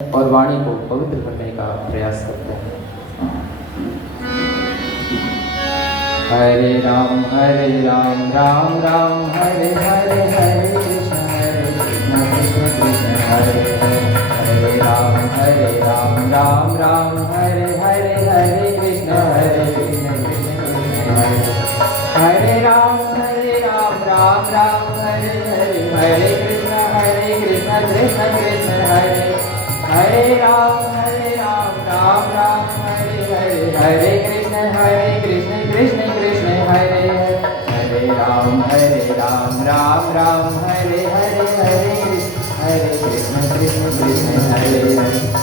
और वाणी को पवित्र करने का प्रयास करते हैं। हरे राम राम राम हरे हरे, हरे कृष्ण कृष्ण कृष्ण हरे हरे, हरे राम राम राम हरे हरे, हरे कृष्ण कृष्ण हरे हरे, राम राम हरे हरे, हरे कृष्ण कृष्ण कृष्ण हरे, हरे राम राम राम हरे हरे, हरे कृष्ण कृष्ण कृष्ण हरे, हरे राम राम राम हरे हरे, हरे कृष्ण कृष्ण कृष्ण हरे,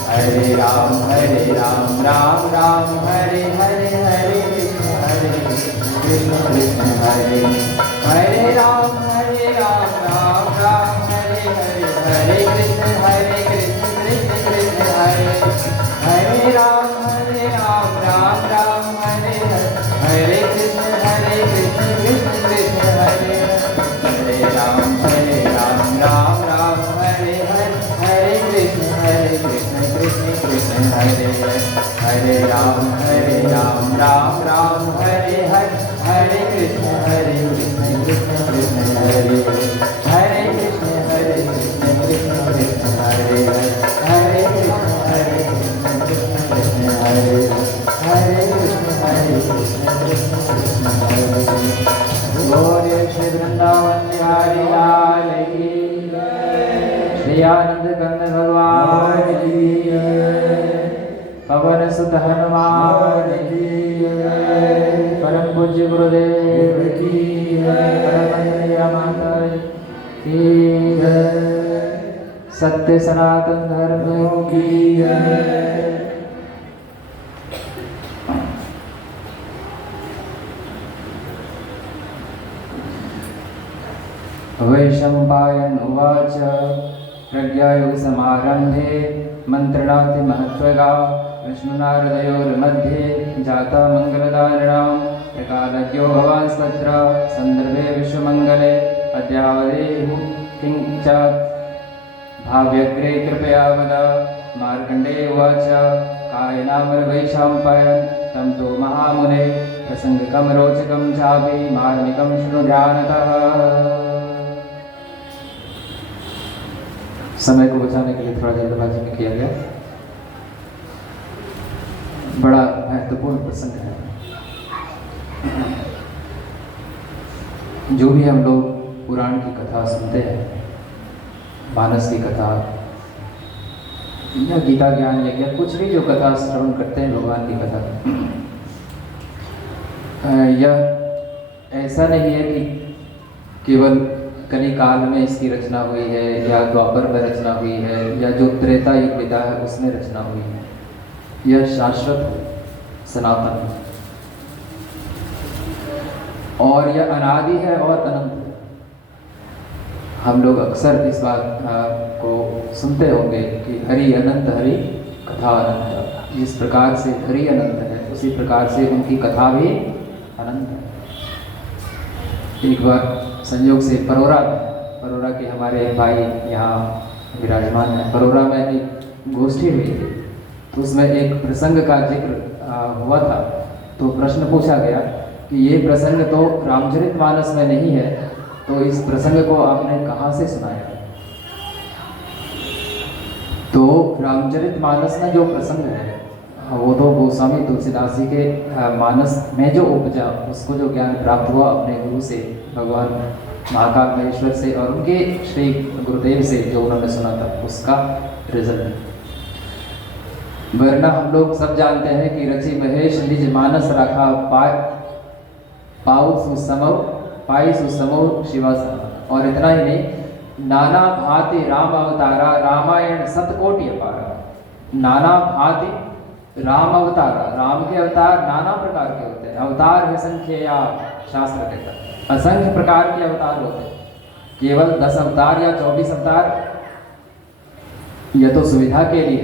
हरे राम राम राम हरे हरे, हरे कृष्ण कृष्ण हरे, हरे राम राम राम हरे हरे, हरे कृष्ण कृष्ण कृष्ण हरे, हरे राम राम राम हरे हरे, हरे कृष्ण कृष्ण कृष्ण हरे, हरे राम राम राम हरे हरे, हरे कृष्ण कृष्ण कृष्ण हरे, हरे राम राम राम हरे हरे, हरे कृष्ण कृष्ण कृष्ण हरे, हरे कृष्ण कृष्ण कृष्ण हरे, हरे कृष्ण कृष्ण हरे, हरे कृष्ण कृष्ण हरे। गौरी श्री वृंदावन बिहारी लाल की जय, श्री आनंद कंद भगवान की जय, पवन सुत हनुमान की जय, परम पूज्य गुरुदेव की जय, परम माता की जय, सत्य सनातन धर्म की जय। वैशंपायन उवाच प्रज्ञायोगसमारम्भे मन्त्रणाति महत्त्वगा विष्णुनारदयोर्मध्ये जाता मङ्गलदारिणां प्रकालज्ञो भवांस्तत्र सन्दर्भे विश्वमङ्गले अद्यावदेहि किञ्च भाव्यग्रे कृपया वद। मार्कण्डेय उवाच कायनामर्वैशम्पायन् तं तु महामुने प्रसङ्गकं रोचकं चापि मार्मिकं शृणु ध्यानतः। समय को बचाने के लिए थोड़ा जल्दबाजी में किया गया, बड़ा महत्वपूर्ण प्रसंग है। जो भी हम लोग पुराण की कथा सुनते हैं, मानस की कथा या गीता ज्ञान या कुछ भी जो कथा श्रवण करते हैं भगवान की कथा, यह ऐसा नहीं है कि केवल कली काल में इसकी रचना हुई है या द्वापर में रचना हुई है या जो त्रेता युग विदा है उसमें रचना हुई है। यह शाश्वत है, सनातन है, और यह अनादि है और अनंत है। हम लोग अक्सर इस बात को सुनते होंगे कि हरि अनंत, हरि कथा अनंत। जिस प्रकार से हरि अनंत है उसी प्रकार से उनकी कथा भी अनंत है। एक बार संयोग से परोरा के हमारे भाई यहाँ विराजमान हैं, परोरा में एक गोष्ठी हुई थी, तो उसमें एक प्रसंग का जिक्र हुआ था। तो प्रश्न पूछा गया कि ये प्रसंग तो रामचरितमानस में नहीं है, तो इस प्रसंग को आपने कहाँ से सुनाया? तो रामचरितमानस में जो प्रसंग है वो तो गोस्वामी तुलसीदास जी के मानस में जो उपजा, उसको जो ज्ञान प्राप्त हुआ अपने गुरु से, भगवान महाकाल महेश्वर से और उनके श्री गुरुदेव से जो उन्होंने सुना था, उसका रिजल्ट है। वरना हम लोग सब जानते हैं कि रचि महेश निज मानस रखा पाई सुसमो शिवा। और इतना ही नहीं, नाना भांति राम अवतारा रामायण सतकोटि अपारा। नाना भांति राम अवतार, राम के अवतार नाना प्रकार के होते हैं। अवतार है संख्या, या शास्त्र कहता है असंख्य प्रकार के अवतार होते हैं। केवल 10 अवतार या 24 अवतार यह तो सुविधा के लिए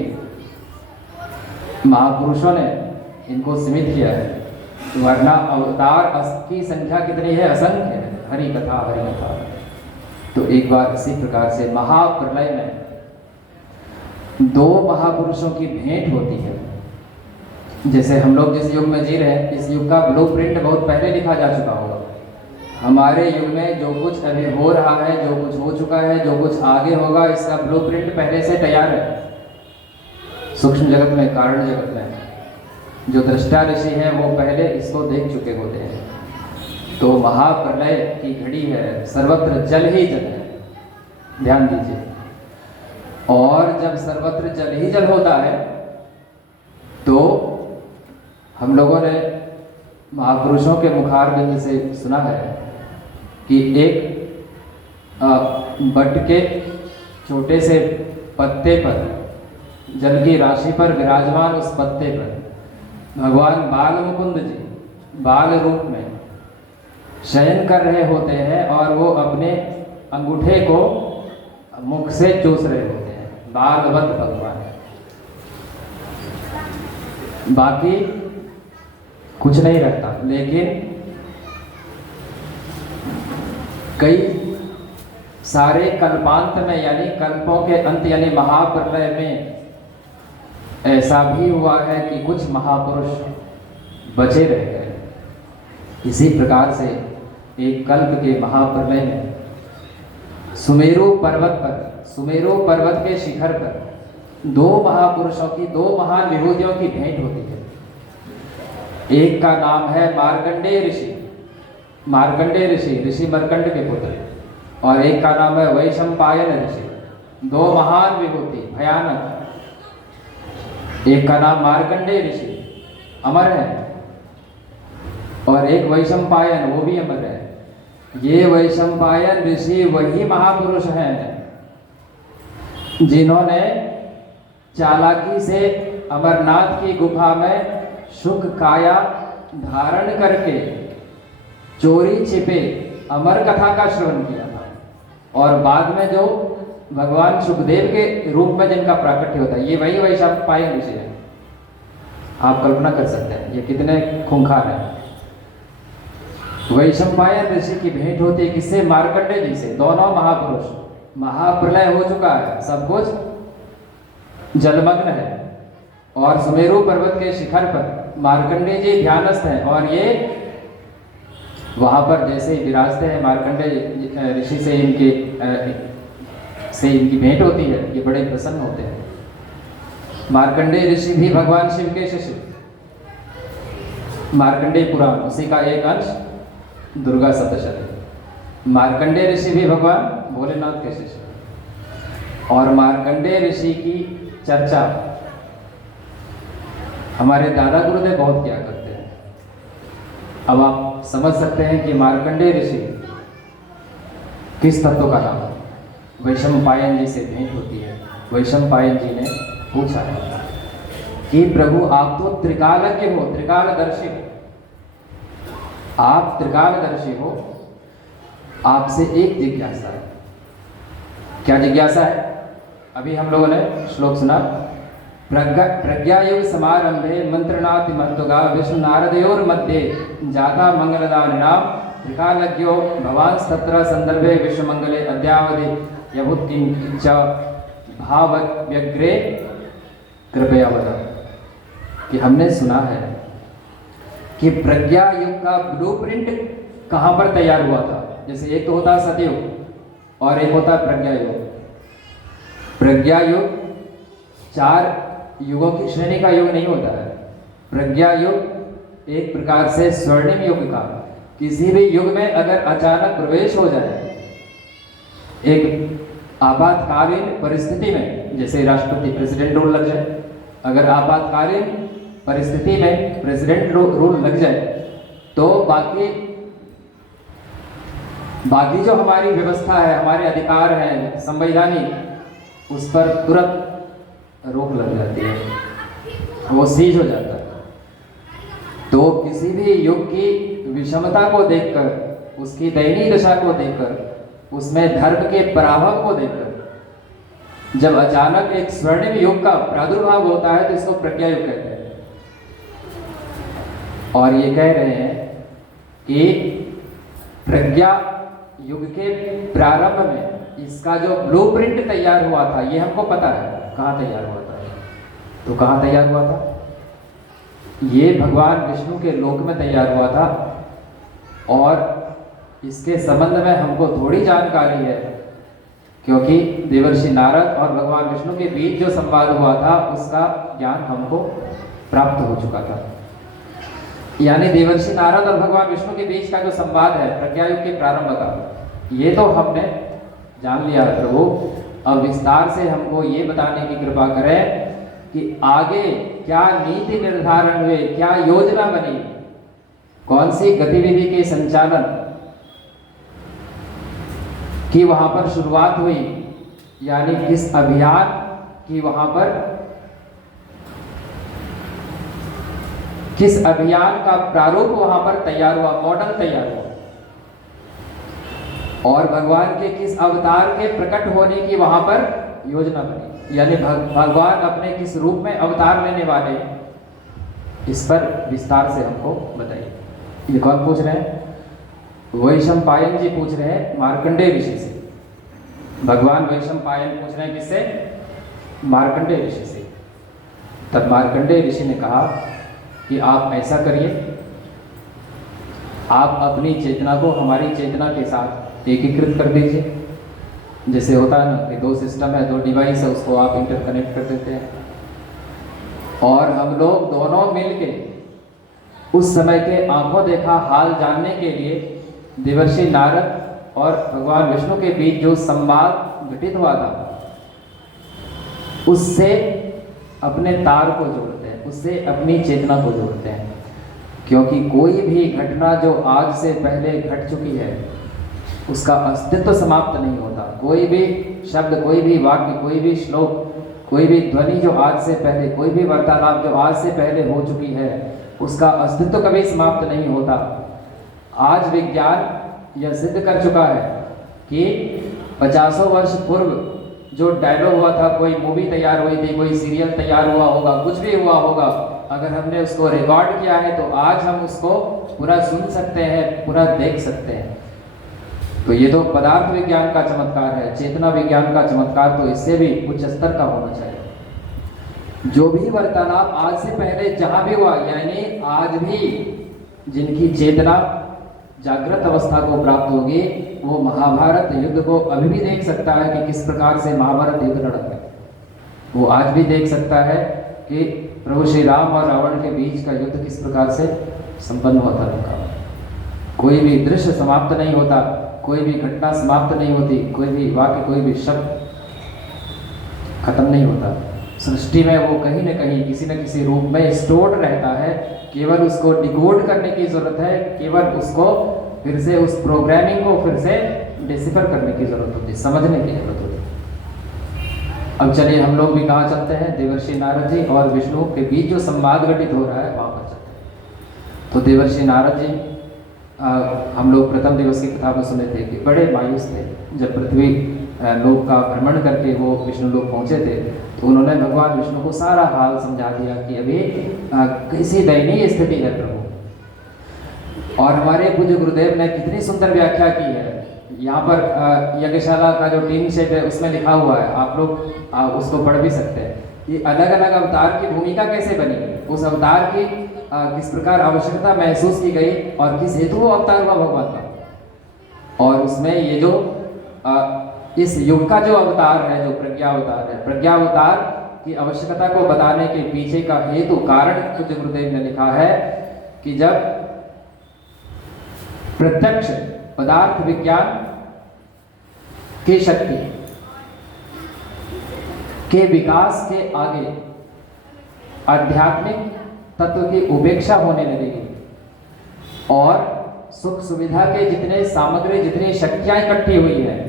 महापुरुषों ने इनको सीमित किया है, वरना अवतार की संख्या कितनी है? असंख्य है। हरि कथा। तो एक बार इसी प्रकार से महाप्रलय में दो महापुरुषों की भेंट होती है। जैसे हम लोग जिस युग में जी रहे हैं, इस युग का ब्लूप्रिंट बहुत पहले लिखा जा चुका होगा। हमारे युग में जो कुछ अभी हो रहा है, जो कुछ हो चुका है, जो कुछ आगे होगा, इसका ब्लूप्रिंट पहले से तैयार है। सूक्ष्म जगत में, कारण जगत में जो दृष्टा ऋषि हैं वो पहले इसको देख चुके होते हैं। तो महाप्रलय की घड़ी है, सर्वत्र जल ही जल है, ध्यान दीजिए। और जब सर्वत्र जल ही जल होता है तो हम लोगों ने महापुरुषों के मुखारबिंद से सुना है कि एक बट के छोटे से पत्ते पर, जल की राशि पर विराजमान उस पत्ते पर भगवान बाल मुकुंद जी बाल रूप में शयन कर रहे होते हैं और वो अपने अंगूठे को मुख से चूस रहे होते हैं, बालवत भगवान। बाकी कुछ नहीं रहता। लेकिन कई सारे कल्पांत में, यानी कल्पों के अंत, यानी महाप्रलय में ऐसा भी हुआ है कि कुछ महापुरुष बचे रह गए। इसी प्रकार से एक कल्प के महाप्रलय में सुमेरु पर्वत पर, सुमेरु पर्वत के शिखर पर दो महापुरुषों की, दो महान विभूतियों की भेंट होती है। एक का नाम है मार्कंडेय ऋषि, मार्कंडेय ऋषि, ऋषि मर्कंड के पुत्र, और एक का नाम है वैशंपायन ऋषि। दो महान विभूति, भयानक। एक का नाम मार्कंडेय ऋषि, अमर है, और एक वैशंपायन, वो भी अमर है। ये वैशंपायन ऋषि वही महापुरुष हैं जिन्होंने चालाकी से अमरनाथ की गुफा में शुक काया धारण करके चोरी छिपे अमर कथा का श्रवण किया था। और बाद में जो भगवान सुखदेव के रूप में जिनका प्राकट्य होता है, ये वही वैशंपायन ऋषि है। आप कल्पना कर सकते हैं ये कितने खूंखार हैं। वैशंपायन ऋषि की भेंट होती है किससे? मार्कंडेय जी से। दोनों महापुरुष, महाप्रलय हो चुका है, सब कुछ जलमग्न है, और सुमेरु पर्वत के शिखर पर मार्कंडेय जी ध्यानस्थ हैं, और ये वहां पर जैसे विराजते हैं, मार्कंडेय ऋषि से इनकी भेंट होती है, ये बड़े प्रसन्न होते हैं। मार्कंडेय ऋषि भी भगवान शिव के शिष्य, मार्कंडेय पुराण उसी का एक अंश दुर्गा सप्तशती। मार्कंडेय ऋषि भी भगवान भोलेनाथ के शिष्य। और मार्कंडेय ऋषि की चर्चा हमारे दादा गुरुदेव बहुत किया करते हैं। अब आप समझ सकते हैं कि मार्कंडेय ऋषि किस तत्व का नाम है। वैशंपायन जी से भेंट होती है। वैशंपायन जी ने पूछा है कि प्रभु आप तो त्रिकालज्ञ हो, त्रिकालदर्शी हो, आप त्रिकालदर्शी हो, आपसे एक जिज्ञासा है। क्या जिज्ञासा है? अभी हम लोगों ने श्लोक सुना, प्रज्ञायुग समारंभे मंत्रनाथ महत्वगा विष्णु नारदयोर मध्य जाता मंगलदानिनाम त्रिकालज्ञो भवान तत्र संदर्भे विश्वमंगले अद्यावधि यभुत्किं च भावव्यग्रे कृपया बता। कि हमने सुना है कि प्रज्ञा युग का ब्लूप्रिंट कहाँ पर तैयार हुआ था। जैसे एक तो होता है सतयुग और एक होता है प्रज्ञा युग। प्रज्ञा युग 4 युगों की श्रेणी का युग नहीं होता है। प्रज्ञा युग एक प्रकार से स्वर्णिम युग का, किसी भी युग में अगर अचानक प्रवेश हो जाए एक आपातकालीन परिस्थिति में, जैसे राष्ट्रपति प्रेसिडेंट रूल लग जाए, अगर आपातकालीन परिस्थिति में प्रेसिडेंट रूल लग जाए तो बाकी जो हमारी व्यवस्था है, हमारे अधिकार हैं संवैधानिक, उस पर तुरंत रोक लग जाती है, वो सीज हो जाता है। तो किसी भी युग की विषमता को देखकर, उसकी दयनीय दशा को देखकर, उसमें धर्म के पराभव को देखकर जब अचानक एक स्वर्णिम युग का प्रादुर्भाव होता है तो इसको प्रज्ञा युग कहते हैं। और ये कह रहे हैं कि प्रज्ञा युग के प्रारंभ में इसका जो ब्लूप्रिंट तैयार हुआ था, ये हमको पता है कहाँ तैयार हुआ था? तो कहाँ तैयार हुआ था? ये भगवान विष्णु के लोक में तैयार हुआ था। और इसके संबंध में हमको थोड़ी जानकारी है, क्योंकि देवर्षि नारद और भगवान विष्णु के बीच जो संवाद हुआ था उसका ज्ञान हमको प्राप्त हो चुका था। यानी देवर्षि नारद और भगवान विष्णु के बीच का जो संवाद है प्रज्ञा युग के प्रारंभ का, ये तो हमने जान लिया है प्रभु। अब विस्तार से हमको ये बताने की कृपा करें कि आगे क्या नीति निर्धारण हुए, क्या योजना बनी, कौन सी गतिविधि के संचालन की वहां पर शुरुआत हुई, यानी किस अभियान की वहां पर, किस अभियान का प्रारूप वहां पर तैयार हुआ, मॉडल तैयार हुआ, और भगवान के किस अवतार के प्रकट होने की वहां पर योजना बनी, यानी भगवान अपने किस रूप में अवतार लेने वाले, इस पर विस्तार से हमको बताइए। ये कौन पूछ रहे हैं? वैशंपायन जी पूछ रहे हैं मार्कंडेय ऋषि से। भगवान वैशंपायन पूछ रहे हैं किससे? मार्कंडेय ऋषि से। तब मार्कंडेय ऋषि ने कहा कि आप ऐसा करिए, आप अपनी चेतना को हमारी चेतना के साथ एकीकृत कर दीजिए। जैसे होता है ना कि दो सिस्टम है, दो डिवाइस है, उसको आप इंटरकनेक्ट कर देते हैं, और हम लोग दोनों मिलके उस समय के आंखों देखा हाल जानने के लिए देवर्षि नारद और भगवान विष्णु के बीच जो संवाद घटित हुआ था, उससे अपने तार को जोड़ते हैं, उससे अपनी चेतना को जोड़ते हैं। क्योंकि कोई भी घटना जो आज से पहले घट चुकी है उसका अस्तित्व समाप्त नहीं होता। कोई भी शब्द, कोई भी वाक्य, कोई भी श्लोक, कोई भी ध्वनि जो आज से पहले, कोई भी वार्तालाप जो आज से पहले हो चुकी है, उसका अस्तित्व कभी समाप्त नहीं होता। आज विज्ञान यह सिद्ध कर चुका है कि 50 वर्ष पूर्व जो डायलॉग हुआ था, कोई मूवी तैयार हुई थी, कोई सीरियल तैयार हुआ होगा, कुछ भी हुआ होगा, अगर हमने उसको रिकॉर्ड किया है तो आज हम उसको पूरा सुन सकते हैं, पूरा देख सकते हैं। तो ये तो पदार्थ विज्ञान का चमत्कार है। चेतना विज्ञान का चमत्कार तो इससे भी उच्च स्तर का होना चाहिए। जो भी वार्तालाप आज से पहले जहां भी हुआ, यानी आज भी जिनकी चेतना जागृत अवस्था को प्राप्त होगी, वो महाभारत युद्ध को अभी भी देख सकता है कि किस प्रकार से महाभारत युद्ध लड़ा है। वो आज भी देख सकता है कि प्रभु श्री राम और रावण के बीच का युद्ध किस प्रकार से संपन्न हुआ था उनका। कोई भी दृश्य समाप्त नहीं होता, कोई भी घटना समाप्त नहीं होती, कोई भी वाक्य, कोई भी शब्द खत्म नहीं होता। सृष्टि में वो कहीं न कहीं किसी न किसी रूप में स्टोर्ड रहता है। केवल उसको डिकोड करने की जरूरत है, केवल उसको फिर से उस प्रोग्रामिंग को फिर से डिसिफर करने की जरूरत होती है, समझने की जरूरत होती है। अब चलिए हम लोग भी कहाँ चलते हैं? देवर्षि नारद जी और विष्णु के बीच जो संवाद घटित हो रहा है वहां पर चलते हैं। तो देवर्षि नारद जी, हम लोग प्रथम दिवस की कथा में सुने थे कि बड़े मायूस थे। जब पृथ्वी लोक का भ्रमण करके वो विष्णु लोक पहुंचे थे तो उन्होंने भगवान विष्णु को सारा हाल समझा दिया कि अभी कैसी दयनीय स्थिति है प्रभु। और हमारे पूज्य गुरुदेव ने कितनी सुंदर व्याख्या की है। यहाँ पर यज्ञशाला का जो टीम शेड है उसमें लिखा हुआ है, आप लोग उसको पढ़ भी सकते हैं। ये अलग अलग अवतार की भूमिका कैसे बनी, उस अवतार की किस प्रकार आवश्यकता महसूस की गई और किस हेतु वो अवतार हुआ भगवान का। और उसमें ये जो इस युग का जो अवतार है, जो प्रज्ञावतार है, प्रज्ञावतार की आवश्यकता को बताने के पीछे का हेतु कारण पूज्य गुरुदेव ने लिखा है कि जब प्रत्यक्ष पदार्थ विज्ञान की शक्ति के विकास के आगे आध्यात्मिक तत्व की उपेक्षा होने लगेगी और सुख सुविधा के जितने सामग्री, जितनी शक्तियां इकट्ठी हुई है,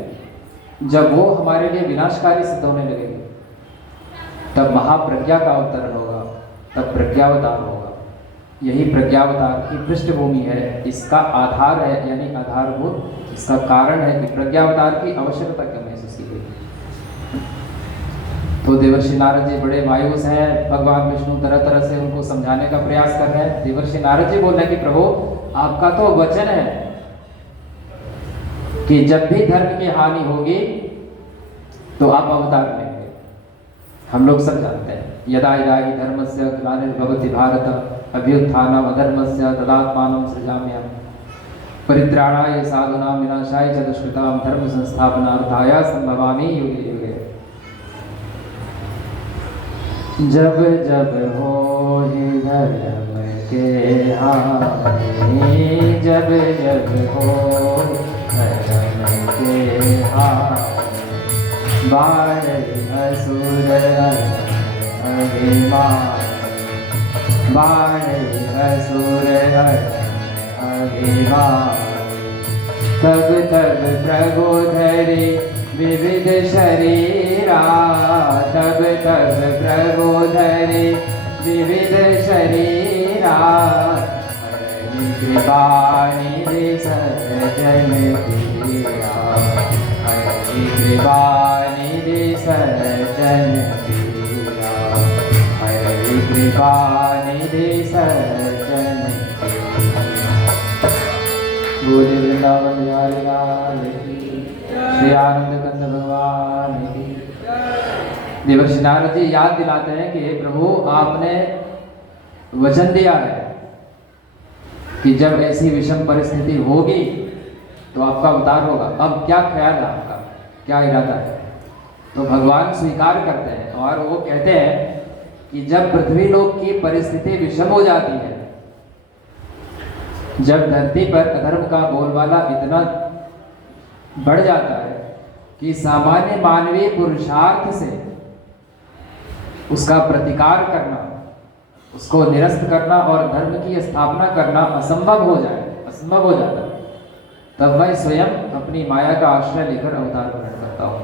जब वो हमारे लिए विनाशकारी सिद्ध होने लगेगी, तब महाप्रज्ञा का अवतरण होगा, तब प्रज्ञावतार होगा। यही प्रज्ञावतार की पृष्ठभूमि है, इसका आधार है, यानी आधारभूत इसका कारण है कि प्रज्ञावतार की आवश्यकता क्यों महसूस की गई। तो देवर्षि नारद जी बड़े मायूस हैं। भगवान विष्णु तरह तरह से उनको समझाने का प्रयास कर रहे हैं। देवर्षि नारद जी बोल रहे हैं कि प्रभु, आपका तो वचन है कि जब भी धर्म की हानि होगी तो आप अवतार लेंगे। हम लोग सब जानते हैं। यदा यदा हि धर्मस्य ग्लानिर्भवति भारत अभ्युत्थानम् अधर्मस्य तदात्मानं सृजाम्यहम् परित्राणाय साधूनां विनाशाय च दुष्कृतां धर्म संस्थापनार्थाय संभवामि युगे युगे। जब जब हो ही धर्म के हानि, जब जब हो धर्म के हानि, बाढ़ असुर अभिमान, बाढ़ असुर अभिमान। तब तब प्रभु धरे विविध शरीरा, तब तब प्रभु धरे विविध शरीरा। हरि कृपा निधि सज्जन पीरा, हरि कृपा निधि सज्जन पीरा, हरि कृपा निधि सज्जन पीरा। बोले वृंदावन बिहारी लाल की, श्री आनंद कंद भगवान की। देवर्षि नारद जी याद दिलाते हैं कि हे प्रभु, आपने वचन दिया है कि जब ऐसी विषम परिस्थिति होगी तो आपका अवतार होगा। अब क्या ख्याल है आपका, क्या इरादा है? तो भगवान स्वीकार करते हैं और वो कहते हैं कि जब पृथ्वी लोक की परिस्थिति विषम हो जाती है, जब धरती पर अधर्म का बोलबाला इतना बढ़ जाता है कि सामान्य मानवीय पुरुषार्थ से उसका प्रतिकार करना, उसको निरस्त करना और धर्म की स्थापना करना असंभव हो जाए, असंभव हो जाता है, तब मैं स्वयं अपनी माया का आश्रय लेकर अवतार ग्रहण करता हूँ।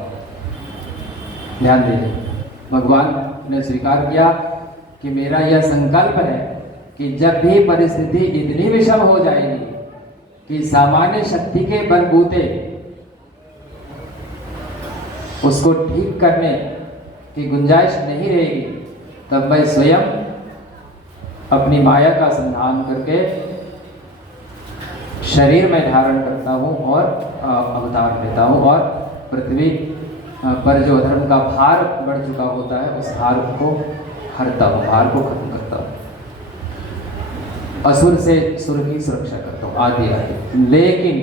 ध्यान दीजिए, भगवान ने स्वीकार किया कि मेरा यह संकल्प है कि जब भी परिस्थिति इतनी विषम हो जाएगी कि सामान्य शक्ति के बलबूते उसको ठीक करने की गुंजाइश नहीं रहेगी, तब मैं स्वयं अपनी माया का संधान करके शरीर में धारण करता हूँ और अवतार लेता हूँ और पृथ्वी पर जो धर्म का भार बढ़ चुका होता है उस भार को हरता हूँ, भार को खत्म करता हूँ, असुर से सुर की सुरक्षा करता हूँ, आदि आदि। लेकिन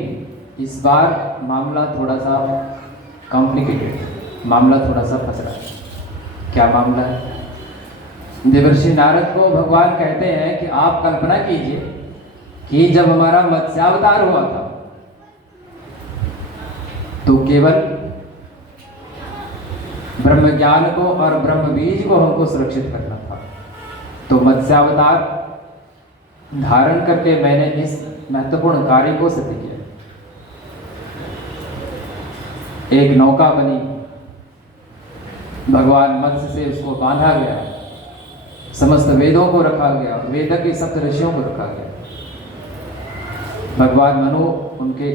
इस बार मामला थोड़ा सा कॉम्प्लिकेटेड, मामला थोड़ा सा फंस रहा है। क्या मामला है? देवर्षि नारद को भगवान कहते हैं कि आप कल्पना कीजिए कि जब हमारा मत्स्यावतार हुआ था तो केवल ब्रह्म ज्ञान को और ब्रह्म बीज को हमको सुरक्षित करना था। तो मत्स्यावतार धारण करके मैंने इस महत्वपूर्ण कार्य को सिद्ध किया। एक नौका बनी, भगवान मत्स्य से उसको बांधा गया, समस्त वेदों को रखा गया, वेद के सप्त ऋषियों को रखा गया, भगवान मनु उनके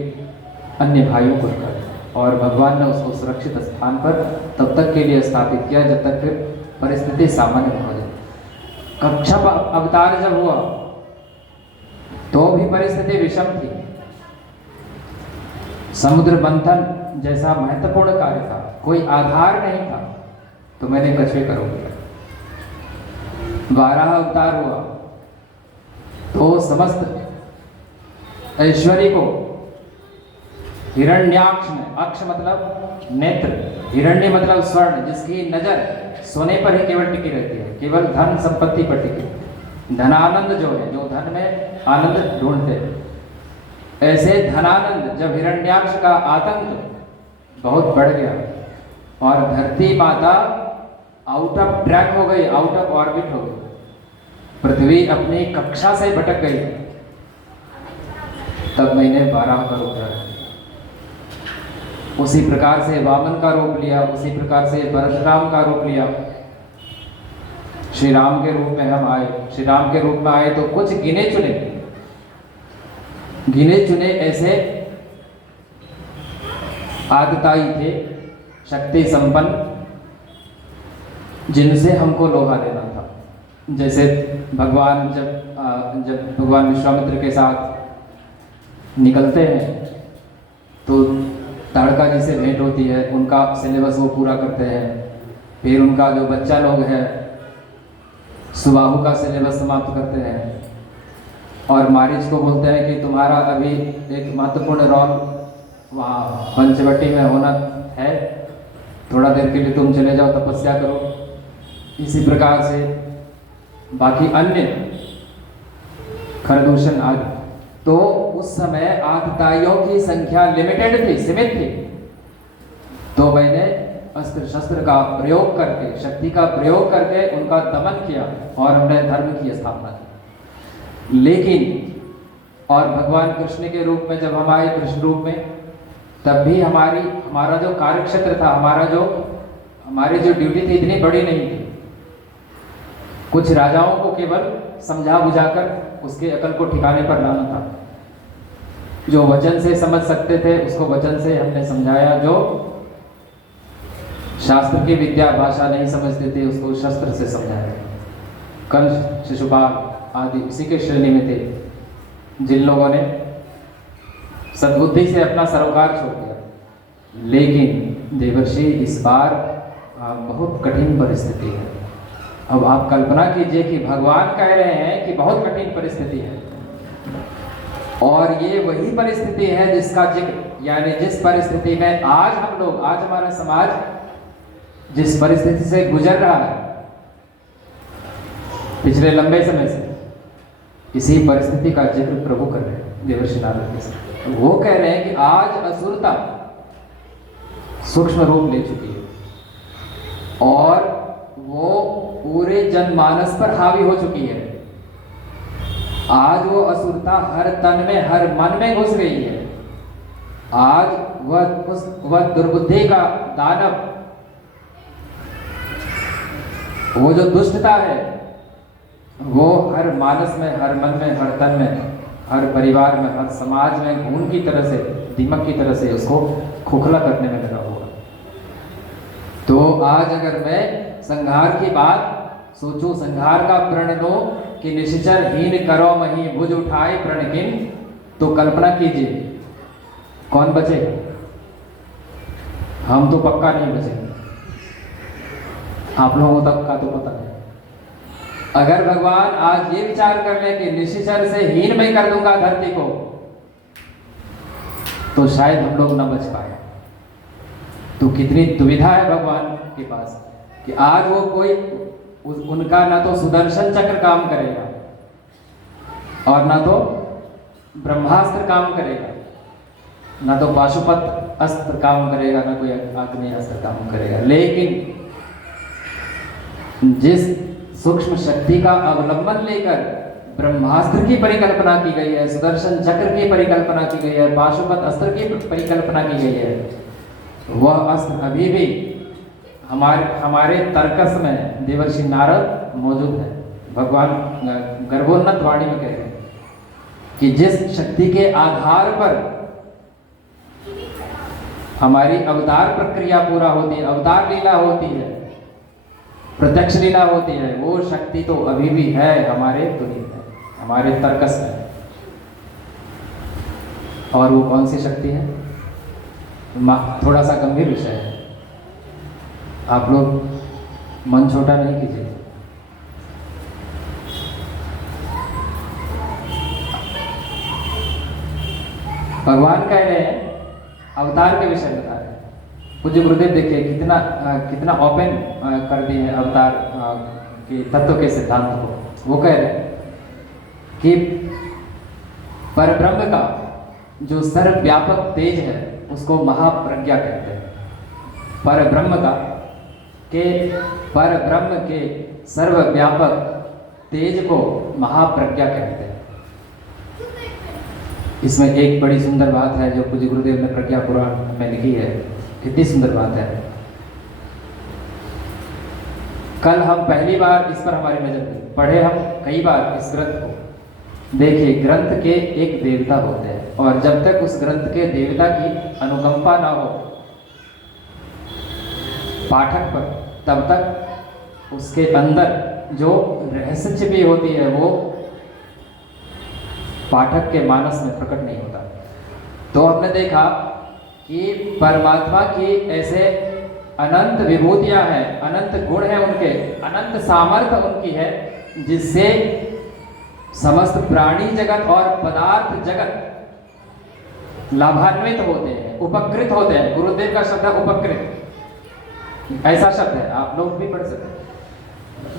अन्य भाइयों को रखा गया और भगवान ने उसको सुरक्षित स्थान पर तब तक के लिए स्थापित किया जब तक फिर परिस्थिति सामान्य हो जाए। कच्छप अवतार जब हुआ तो भी परिस्थिति विषम थी, समुद्र मंथन जैसा महत्वपूर्ण कार्य था, कोई आधार नहीं था, तो मैंने कछुए का रूप लिया। वाराह अवतार हुआ तो समस्त ऐश्वर्य को हिरण्याक्ष में, अक्ष मतलब नेत्र, हिरण्य मतलब स्वर्ण, जिसकी नजर सोने पर ही केवल टिकी रहती है, केवल धन संपत्ति पर टिकी। धनानंद जो है, जो धन में आनंद ढूंढते हैं, ऐसे धनानंद जब हिरण्याक्ष का आतंक बहुत बढ़ गया और धरती माता आउट ऑफ ट्रैक हो गई, आउट ऑफ ऑर्बिट हो गई, पृथ्वी अपनी कक्षा से भटक गई, तब मैंने वाराह का रूप लिया। उसी प्रकार से वामन का रूप लिया, उसी प्रकार से परशुराम का रूप लिया। श्री राम के रूप में हम आए, श्री राम के रूप में आए तो कुछ गिने चुने ऐसे आदताई थे, शक्ति संपन्न, जिनसे हमको लोहा लेना था। जैसे भगवान जब भगवान विश्वामित्र के साथ निकलते हैं तो ताड़का जी से भेंट होती है, उनका सिलेबस वो पूरा करते हैं, फिर उनका जो बच्चा लोग है सुबाहु का सिलेबस समाप्त करते हैं और मारीच को बोलते हैं कि तुम्हारा अभी एक महत्वपूर्ण रोल वहाँ पंचवटी में होना है, थोड़ा देर के लिए तुम चले जाओ, तपस्या करो। इसी प्रकार से बाकी अन्य खरदूषण आदि। तो उस समय आतताइयों की संख्या लिमिटेड थी, सीमित थी। तो मैंने अस्त्र शस्त्र का प्रयोग करके, शक्ति का प्रयोग करके उनका दमन किया और हमने धर्म की स्थापना की। लेकिन और भगवान कृष्ण के रूप में जब हम आए, कृष्ण रूप में, तब भी हमारा जो कार्य क्षेत्र था, हमारी जो ड्यूटी थी इतनी बड़ी नहीं थी। कुछ राजाओं को केवल समझा बुझाकर उसके अकल को ठिकाने पर लाना था। जो वचन से समझ सकते थे उसको वचन से हमने समझाया, जो शास्त्र की विद्या भाषा नहीं समझते थे उसको शस्त्र से समझाया। कंस, शिशुपाल आदि इसी के श्रेणी में थे, जिन लोगों ने सद्बुद्धि से अपना सरोकार छोड़ दिया। लेकिन देवर्षि इस बार बहुत कठिन परिस्थिति है। अब आप कल्पना कीजिए कि भगवान कह रहे हैं कि बहुत कठिन परिस्थिति है, और ये वही परिस्थिति है जिसका जिक्र, यानी जिस परिस्थिति में आज हम लोग, आज हमारा समाज जिस परिस्थिति से गुजर रहा है पिछले लंबे समय से, इसी परिस्थिति का जिक्र प्रभु कर रहे हैं देवर्षि नारद के साथ। वो कह रहे हैं कि आज असुरता सूक्ष्म रूप ले चुकी है और वो पूरे जनमानस पर हावी हो चुकी है। आज वो असुरता हर तन में, हर मन में घुस गई है। आज वह दुर्बुद्धि का दानव, वो जो दुष्टता है, वो हर मानस में, हर मन में, हर तन में, हर परिवार में, हर समाज में घून की तरह से, दीमक की तरह से उसको खोखला करने में लगा हुआ। तो आज अगर मैं संहार की बात सोचूं, संहार का प्रण लो कि निश्चर हीन करो मही भुज उठाए प्रण किन, तो कल्पना कीजिए कौन बचेगा। हम तो पक्का नहीं बचेंगे, आप लोगों तक का तो पता नहीं। अगर भगवान आज ये विचार कर ले कि निश्चर से हीन मैं कर दूंगा धरती को, तो शायद हम लोग न बच पाए। तो कितनी दुविधा है भगवान के पास कि आज वो कोई उनका ना तो सुदर्शन चक्र काम करेगा और ना तो ब्रह्मास्त्र काम करेगा, ना तो पाशुपत अस्त्र काम करेगा, ना कोई आग्नेय अस्त्र काम करेगा। लेकिन जिस सूक्ष्म शक्ति का अवलंबन लेकर ब्रह्मास्त्र की परिकल्पना की गई है, सुदर्शन चक्र की परिकल्पना की गई है, पाशुपत अस्त्र की परिकल्पना की गई है, वह अस्त्र अभी भी हमारे तर्कस में देवर्षि नारद मौजूद है। भगवान गर्भोन्नत वाणी में कहते हैं कि जिस शक्ति के आधार पर हमारी अवतार प्रक्रिया पूरा होती है, अवतार लीला होती है, प्रत्यक्ष लीला होती है, वो शक्ति तो अभी भी है हमारे तुरीय में, हमारे तर्कस में। और वो कौन सी शक्ति है? थोड़ा सा गंभीर विषय है, आप लोग मन छोटा नहीं कीजिए। भगवान कह रहे हैं, अवतार के विषय बता रहे हैं। पूज्य गुरुदेव देखिए कितना ओपन कर दिए हैं अवतार के तत्व के सिद्धांत को। वो कह रहे हैं कि परब्रह्म का जो सर्वव्यापक तेज है उसको महाप्रज्ञा कहते हैं। परब्रह्म के सर्वव्यापक तेज को महाप्रज्ञा कहते हैं। इसमें एक बड़ी सुंदर बात है जो पूज्य गुरुदेव ने प्रज्ञा पुराण में लिखी है। कितनी सुंदर बात है। कल हम पहली बार इस पर हमारी नजर गई, पढ़े हम कई बार इस ग्रंथ को। देखिए, ग्रंथ के एक देवता होते हैं और जब तक उस ग्रंथ के देवता की अनुकंपा ना हो पाठक पर, तब तक उसके अंदर जो रहस्य छिपी होती है वो पाठक के मानस में प्रकट नहीं होता। तो हमने देखा कि परमात्मा की ऐसे अनंत विभूतियां हैं, अनंत गुण है उनके, अनंत सामर्थ्य उनकी है, जिससे समस्त प्राणी जगत और पदार्थ जगत लाभान्वित होते हैं, उपकृत होते हैं। गुरुदेव का शब्द है उपकृत, ऐसा शब्द है, आप लोग भी पढ़ सकते हैं।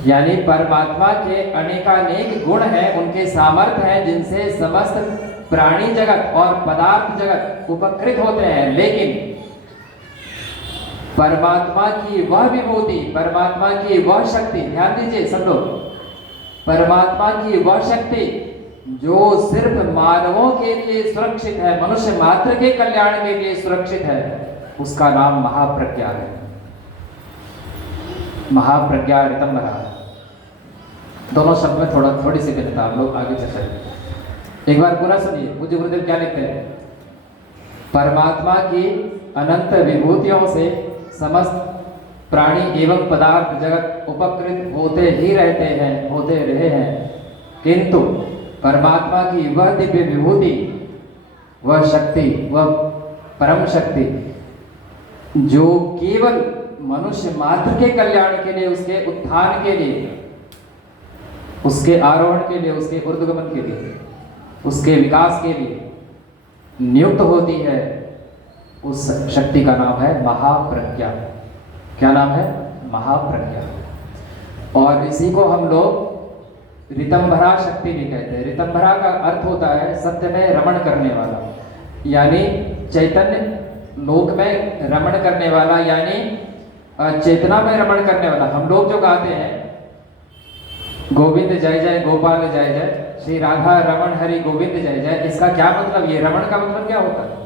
यानी परमात्मा के अनेकानेक गुण हैं, उनके सामर्थ्य हैं, जिनसे समस्त प्राणी जगत और पदार्थ जगत उपकृत होते हैं। लेकिन परमात्मा की वह विभूति, परमात्मा की वह शक्ति, ध्यान दीजिए सब लोग, परमात्मा की वह शक्ति जो सिर्फ मानवों के लिए सुरक्षित है, मनुष्य मात्र के कल्याण के लिए सुरक्षित है, उसका नाम महाप्रज्ञा है। महाप्रज्ञा ऋतंभरा, दोनों शब्द में थोड़ी सी भिन्नता, हम लोग आगे चर्चा करेंगे। एक बार पूरा सुनिए, मुझे गुरुदेव क्या लिखते हैं। परमात्मा की अनंत विभूतियों से समस्त प्राणी एवं पदार्थ जगत उपकृत होते ही रहते हैं, होते रहे हैं, किंतु परमात्मा की वह दिव्य विभूति, वह शक्ति, वह परम शक्ति जो केवल मनुष्य मात्र के कल्याण के लिए, उसके उत्थान के लिए, उसके आरोहण के लिए, उसके ऊर्ध्वगमन के लिए, उसके विकास के लिए नियुक्त होती है, उस शक्ति का नाम है महाप्रज्ञा। क्या नाम है? महाप्रज्ञा। और इसी को हम लोग ऋतंभरा शक्ति भी कहते हैं। ऋतंभरा का अर्थ होता है सत्य में रमण करने वाला, यानी चैतन्य लोक में रमण करने वाला, यानी चेतना में रमण करने वाला। हम लोग जो गाते हैं गोविंद जय जय गोपाल जय जय, श्री राधा रमण हरि गोविंद जय जय, इसका क्या मतलब? ये रमण का मतलब क्या होता है?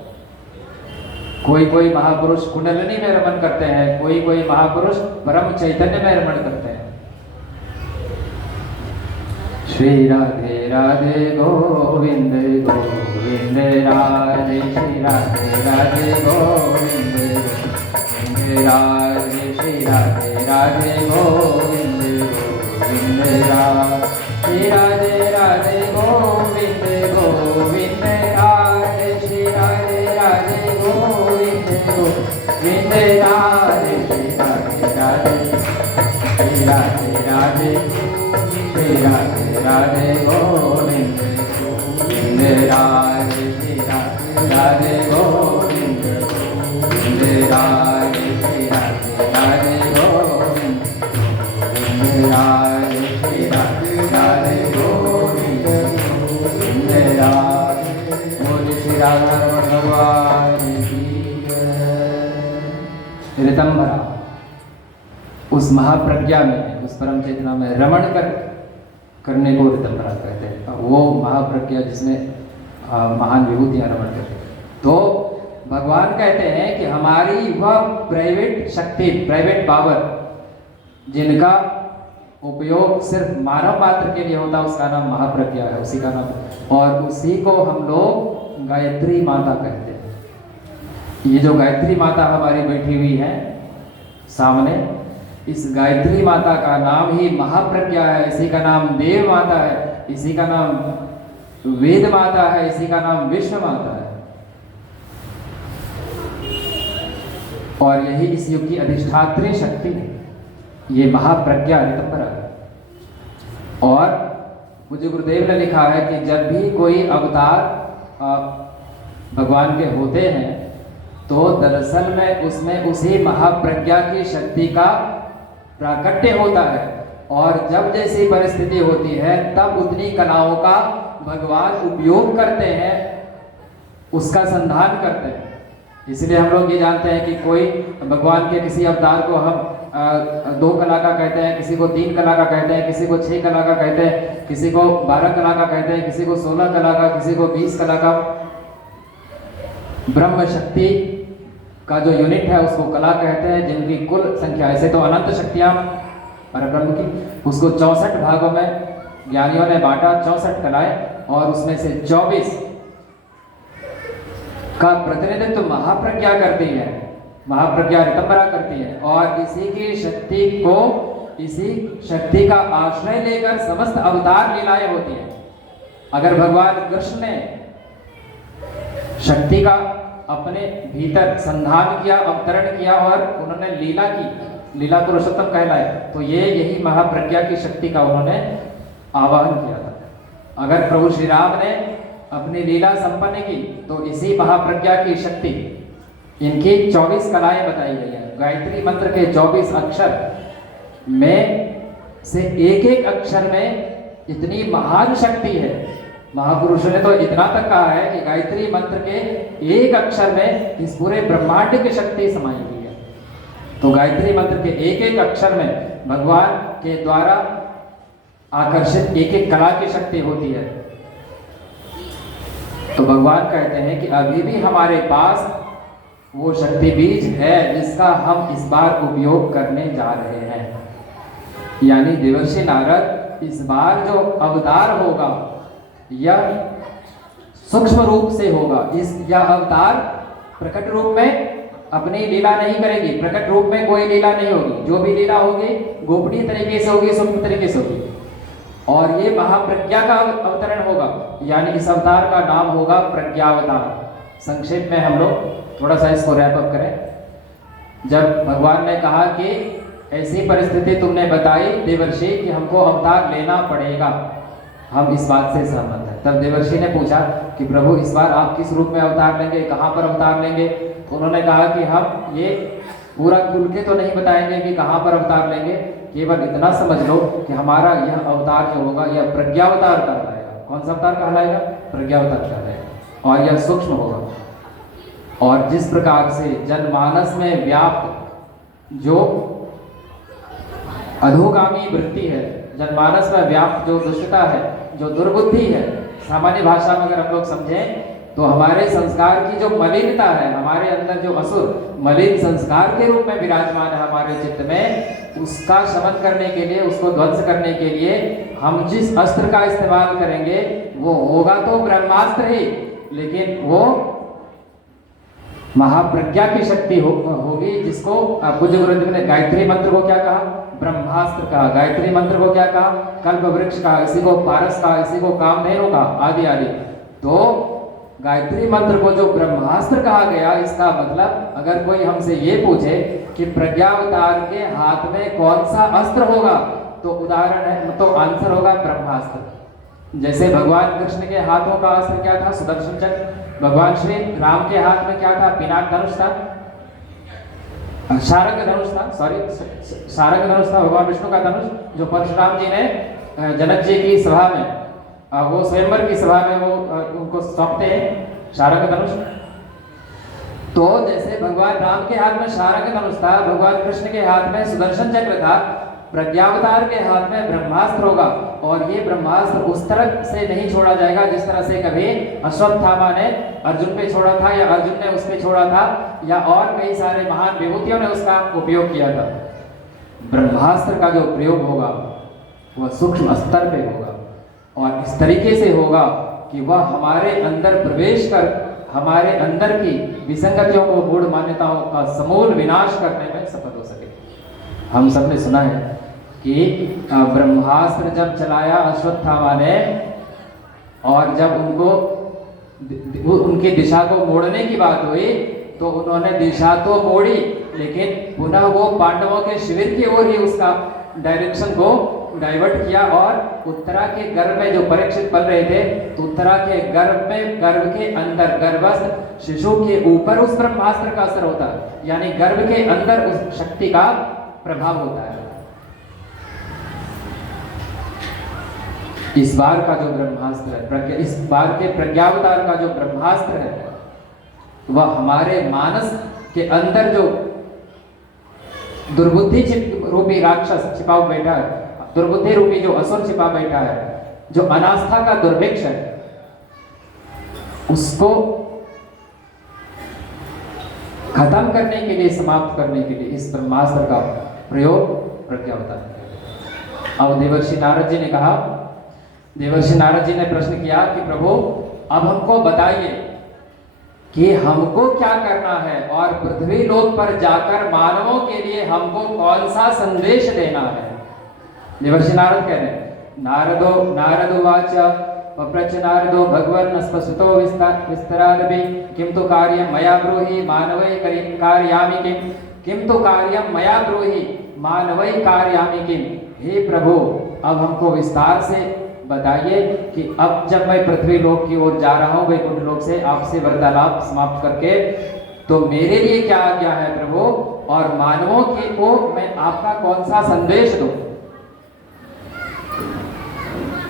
कोई कोई महापुरुष कुंडलिनी में रमण करते हैं, कोई कोई महापुरुष परम चैतन्य में रमण करते हैं। श्री राधे राधे गोविंद गोविंद राधे, श्री राधे राधे गोविंद गोविंद राधे, श्री राधे राधे गोविंद गोविंद राधे, श्री राधे राधे गोविंद गोविंद राधे, श्री राधे राधे गोविंद गोविंद राधे, श्री राधे राधे, श्री राधे राधे, श्री राधे राधे गोविंद गोविंद राधे, श्री राधे राधे गोविंद गोविंद राधे, श्री राधे राधे गोविंद गोविंद राधे, श्री राधे राधे गोविंद गोविंद राधे। बोल श्री राधा भगवान की जय। ऋतंभरा उस महाप्रज्ञा में, उस परम चेतना में रमण करने को ऋतंभरा कहते हैं। वो महाप्रज्ञा जिसमें महान विभूतियां रमण करते हैं। तो भगवान कहते हैं कि हमारी वह प्राइवेट शक्ति, प्राइवेट पावर, जिनका उपयोग सिर्फ मानव मात्र के लिए होता है, उसका नाम महाप्रज्ञा है, उसी का नाम। और उसी को हम लोग गायत्री माता कहते हैं। ये जो गायत्री माता हमारी बैठी हुई है सामने, इस गायत्री माता का नाम ही महाप्रज्ञा है, इसी का नाम देव माता है, इसी का नाम वेद माता है, इसी का नाम विश्व माता है। और यही इस युग की अधिष्ठात्री शक्ति है, ये महाप्रज्ञा ऋतंभरा है। और मुझे गुरुदेव ने लिखा है कि जब भी कोई अवतार भगवान के होते हैं, तो दरअसल में उसमें उसी महाप्रज्ञा की शक्ति का प्राकट्य होता है। और जब जैसी परिस्थिति होती है, तब उतनी कलाओं का भगवान उपयोग करते हैं, उसका संधान करते हैं। इसलिए हम लोग ये जानते हैं कि कोई भगवान के किसी अवतार को हम 2 कला का कहते हैं, किसी को 3 कला का कहते हैं, किसी को 6 कला का कहते हैं, किसी को 12 कला का कहते हैं, किसी को 16 कला का, किसी को 20 कला का। ब्रह्म शक्ति का जो यूनिट है उसको कला कहते हैं, जिनकी कुल संख्या, ऐसे तो अनंत शक्तियां परब्रह्म की, उसको 64 भागों में ज्ञानियों ने बांटा, 64 कलाएं, और उसमें से 24 का प्रतिनिधित्व महाप्रज्ञा करती है, महाप्रज्ञा ऋतंभरा करती है। और इसी की शक्ति को, इसी शक्ति का आश्रय लेकर समस्त अवतार लीलाएं होती हैं। अगर भगवान कृष्ण ने शक्ति का अपने भीतर संधान किया, अवतरण किया और उन्होंने लीला की, लीला पुरुषोत्तम कहलाए। तो यही महाप्रज्ञा की शक्ति का उन्होंने आवाहन किया था। अगर प्रभु श्री राम ने अपनी लीला संपन्न की तो इसी महाप्रज्ञा की शक्ति, इनकी 24 कलाएं बताई गई है। गायत्री मंत्र के 24 अक्षर में से एक एक अक्षर में इतनी महान शक्ति है। महापुरुषों ने तो इतना तक कहा है कि गायत्री मंत्र के एक अक्षर में इस पूरे ब्रह्मांड की शक्ति समाई हुई है। तो गायत्री मंत्र के एक एक अक्षर में भगवान के द्वारा आकर्षित एक एक कला की शक्ति होती है। तो भगवान कहते हैं कि अभी भी हमारे पास वो शक्ति बीज है जिसका हम इस बार उपयोग करने जा रहे हैं। यानी देवर्षि नारद इस बार जो अवतार होगा यह सूक्ष्म रूप से होगा। यह अवतार प्रकट रूप में अपनी लीला नहीं करेगी, प्रकट रूप में कोई लीला नहीं होगी। जो भी लीला होगी गोपनीय तरीके से होगी, सूक्ष्म तरीके से होगी। और ये महाप्रज्ञा का अवतरण होगा, यानी इस अवतार का नाम होगा प्रज्ञावतार। संक्षेप में हम लोग थोड़ा सा इसको रैप अप करें। जब भगवान ने कहा कि ऐसी परिस्थिति तुमने बताई देवर्षि कि हमको अवतार लेना पड़ेगा, हम इस बात से सहमत हैं। तब देवर्षि ने पूछा कि प्रभु इस बार आप किस रूप में अवतार लेंगे, कहाँ पर अवतार लेंगे? तो उन्होंने कहा कि हम ये पूरा खुल के तो नहीं बताएंगे कि कहाँ पर अवतार लेंगे, केवल इतना समझ लो कि हमारा यह अवतार जो होगा यह प्रज्ञावतार कहलाएगा। कौन सा अवतार कहलाएगा? प्रज्ञावतार कहलाएगा। और यह सूक्ष्म होगा। और जिस प्रकार से जनमानस में व्याप्त जो अधोगामी वृत्ति है, जनमानस में व्याप्त जो दुष्टता है, जो दुर्बुद्धि है, सामान्य भाषा में अगर हम लोग समझें तो हमारे संस्कार की जो मलिनता है, हमारे अंदर जो असुर मलिन संस्कार के रूप में विराजमान है हमारे चित्त में, उसका शमन करने के लिए, उसको ध्वंस करने के लिए हम जिस अस्त्र का इस्तेमाल करेंगे वो होगा तो ब्रह्मास्त्र ही, लेकिन वो महाप्रज्ञा की शक्ति होगी, जिसको पूज्य गुरुदेव ने गायत्री मंत्र को क्या कहा? ब्रह्मास्त्र कहा। गायत्री मंत्र को क्या कहा? कल्प वृक्ष कहा, इसी को पारस कहा, इसी को कामधेनु कहा, आदि आदि। तो गायत्री मंत्र को जो ब्रह्मास्त्र कहा गया, इसका मतलब अगर कोई हमसे ये पूछे कि प्रज्ञावतार के हाथ में कौन सा अस्त्र होगा, तो उदाहरण है, तो आंसर होगा ब्रह्मास्त्र। जैसे भगवान कृष्ण के हाथों का अस्त्र क्या था? सुदर्शन चक्र। भगवान श्री राम के हाथ में क्या था? पिनाक धनुष था, शारंग धनुष था, शारंग धनुष था, भगवान विष्णु का धनुष, जो परशुराम जी ने जनक जी की सभा में, वो स्वयंवर की सभा में वो उनको सौंपते हैं शारंग धनुष। तो जैसे भगवान राम के हाथ में शारंग धनुष था, भगवान कृष्ण के हाथ में सुदर्शन चक्र था, प्रज्ञावतार के हाथ में ब्रह्मास्त्र होगा। और ये ब्रह्मास्त्र उस तरह से नहीं छोड़ा जाएगा जिस तरह से कभी अश्वत्थामा ने अर्जुन पे छोड़ा था, या अर्जुन ने उस पे छोड़ा था, या और कई सारे महान विभूतियों ने उसका उपयोग किया था। ब्रह्मास्त्र का जो प्रयोग होगा वह सूक्ष्म स्तर पे होगा, और इस तरीके से होगा कि वह हमारे अंदर प्रवेश कर हमारे अंदर की विसंगतियों को, मूढ़ मान्यताओं का समूल विनाश करने में सफल हो सके। हम सबने सुना है कि ब्रह्मास्त्र जब चलाया अश्वत्थामा ने, और जब उनकी दिशा को मोड़ने की बात हुई तो उन्होंने दिशा तो मोड़ी, लेकिन पुनः वो पांडवों के शिविर की ओर ही उसका डायरेक्शन को डाइवर्ट किया, और उत्तरा के गर्भ में जो परीक्षित पल रहे थे, तो उत्तरा के गर्भ में, गर्भ के अंदर गर्भस्थ शिशु के ऊपर उस ब्रह्मास्त्र का असर होता है, यानी गर्भ के अंदर उस शक्ति का प्रभाव होता है। इस बार का जो ब्रह्मास्त्र है, इस बार के प्रज्ञावतार का जो ब्रह्मास्त्र है, वह हमारे मानस के अंदर जो दुर्बुद्धि रूपी राक्षस छिपा बैठा है, दुर्बुद्धि रूपी जो असुर छिपा बैठा है, जो अनास्था का दुर्भिक्ष है, उसको खत्म करने के लिए, समाप्त करने के लिए इस ब्रह्मास्त्र का प्रयोग प्रज्ञावतार है। अब देवर्षि नारद जी ने कहा, देवर्षि नारद जी ने प्रश्न किया कि प्रभु अब हमको बताइए कि हमको क्या करना है, और पृथ्वी लोक पर जाकर मानवों के लिए हमको कौन सा संदेश देना है। देवर्षि नारद कह रहे हैं, नारदो नारदोवाच पप्रच्छ नारदो भगवन् स्पष्टतो विस्तरादपि किं तु कार्यं मया ब्रूहि मानवै कार्यामि किं तु कार्यं मया ब्रूहि मानवै कार्यामि किं। हे प्रभु, अब हमको विस्तार से बताइए कि अब जब मैं पृथ्वी लोक की ओर जा रहा हूँ, वैकुंठ लोक से आपसे वार्तालाप समाप्त करके, तो मेरे लिए क्या आज्ञा है प्रभु, और मानवों की को मैं आपका कौन सा संदेश दूं।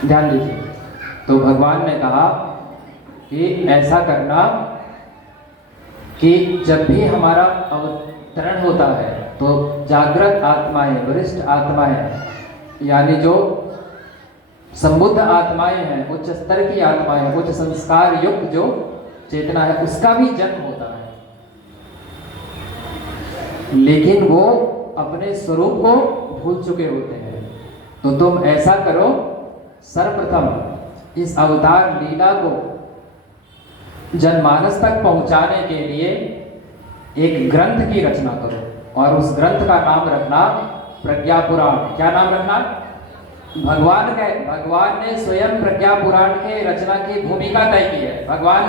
ध्यान दीजिए, तो भगवान ने कहा कि ऐसा करना कि जब भी हमारा अवतरण होता है तो जागृत आत्माएं, वरिष्ठ आत्माएं, यानी जो संबुद्ध आत्माएं हैं, उच्च स्तर की आत्माएं, उच्च संस्कार युक्त जो चेतना है, उसका भी जन्म होता है, लेकिन वो अपने स्वरूप को भूल चुके होते हैं। तो तुम ऐसा करो, सर्वप्रथम इस अवतार लीला को जनमानस तक पहुंचाने के लिए एक ग्रंथ की रचना करो, और उस ग्रंथ का नाम रखना प्रज्ञा पुराण। क्या नाम रखना? भगवान ने स्वयं प्रज्ञा पुराण के रचना की भूमिका तय की है। भगवान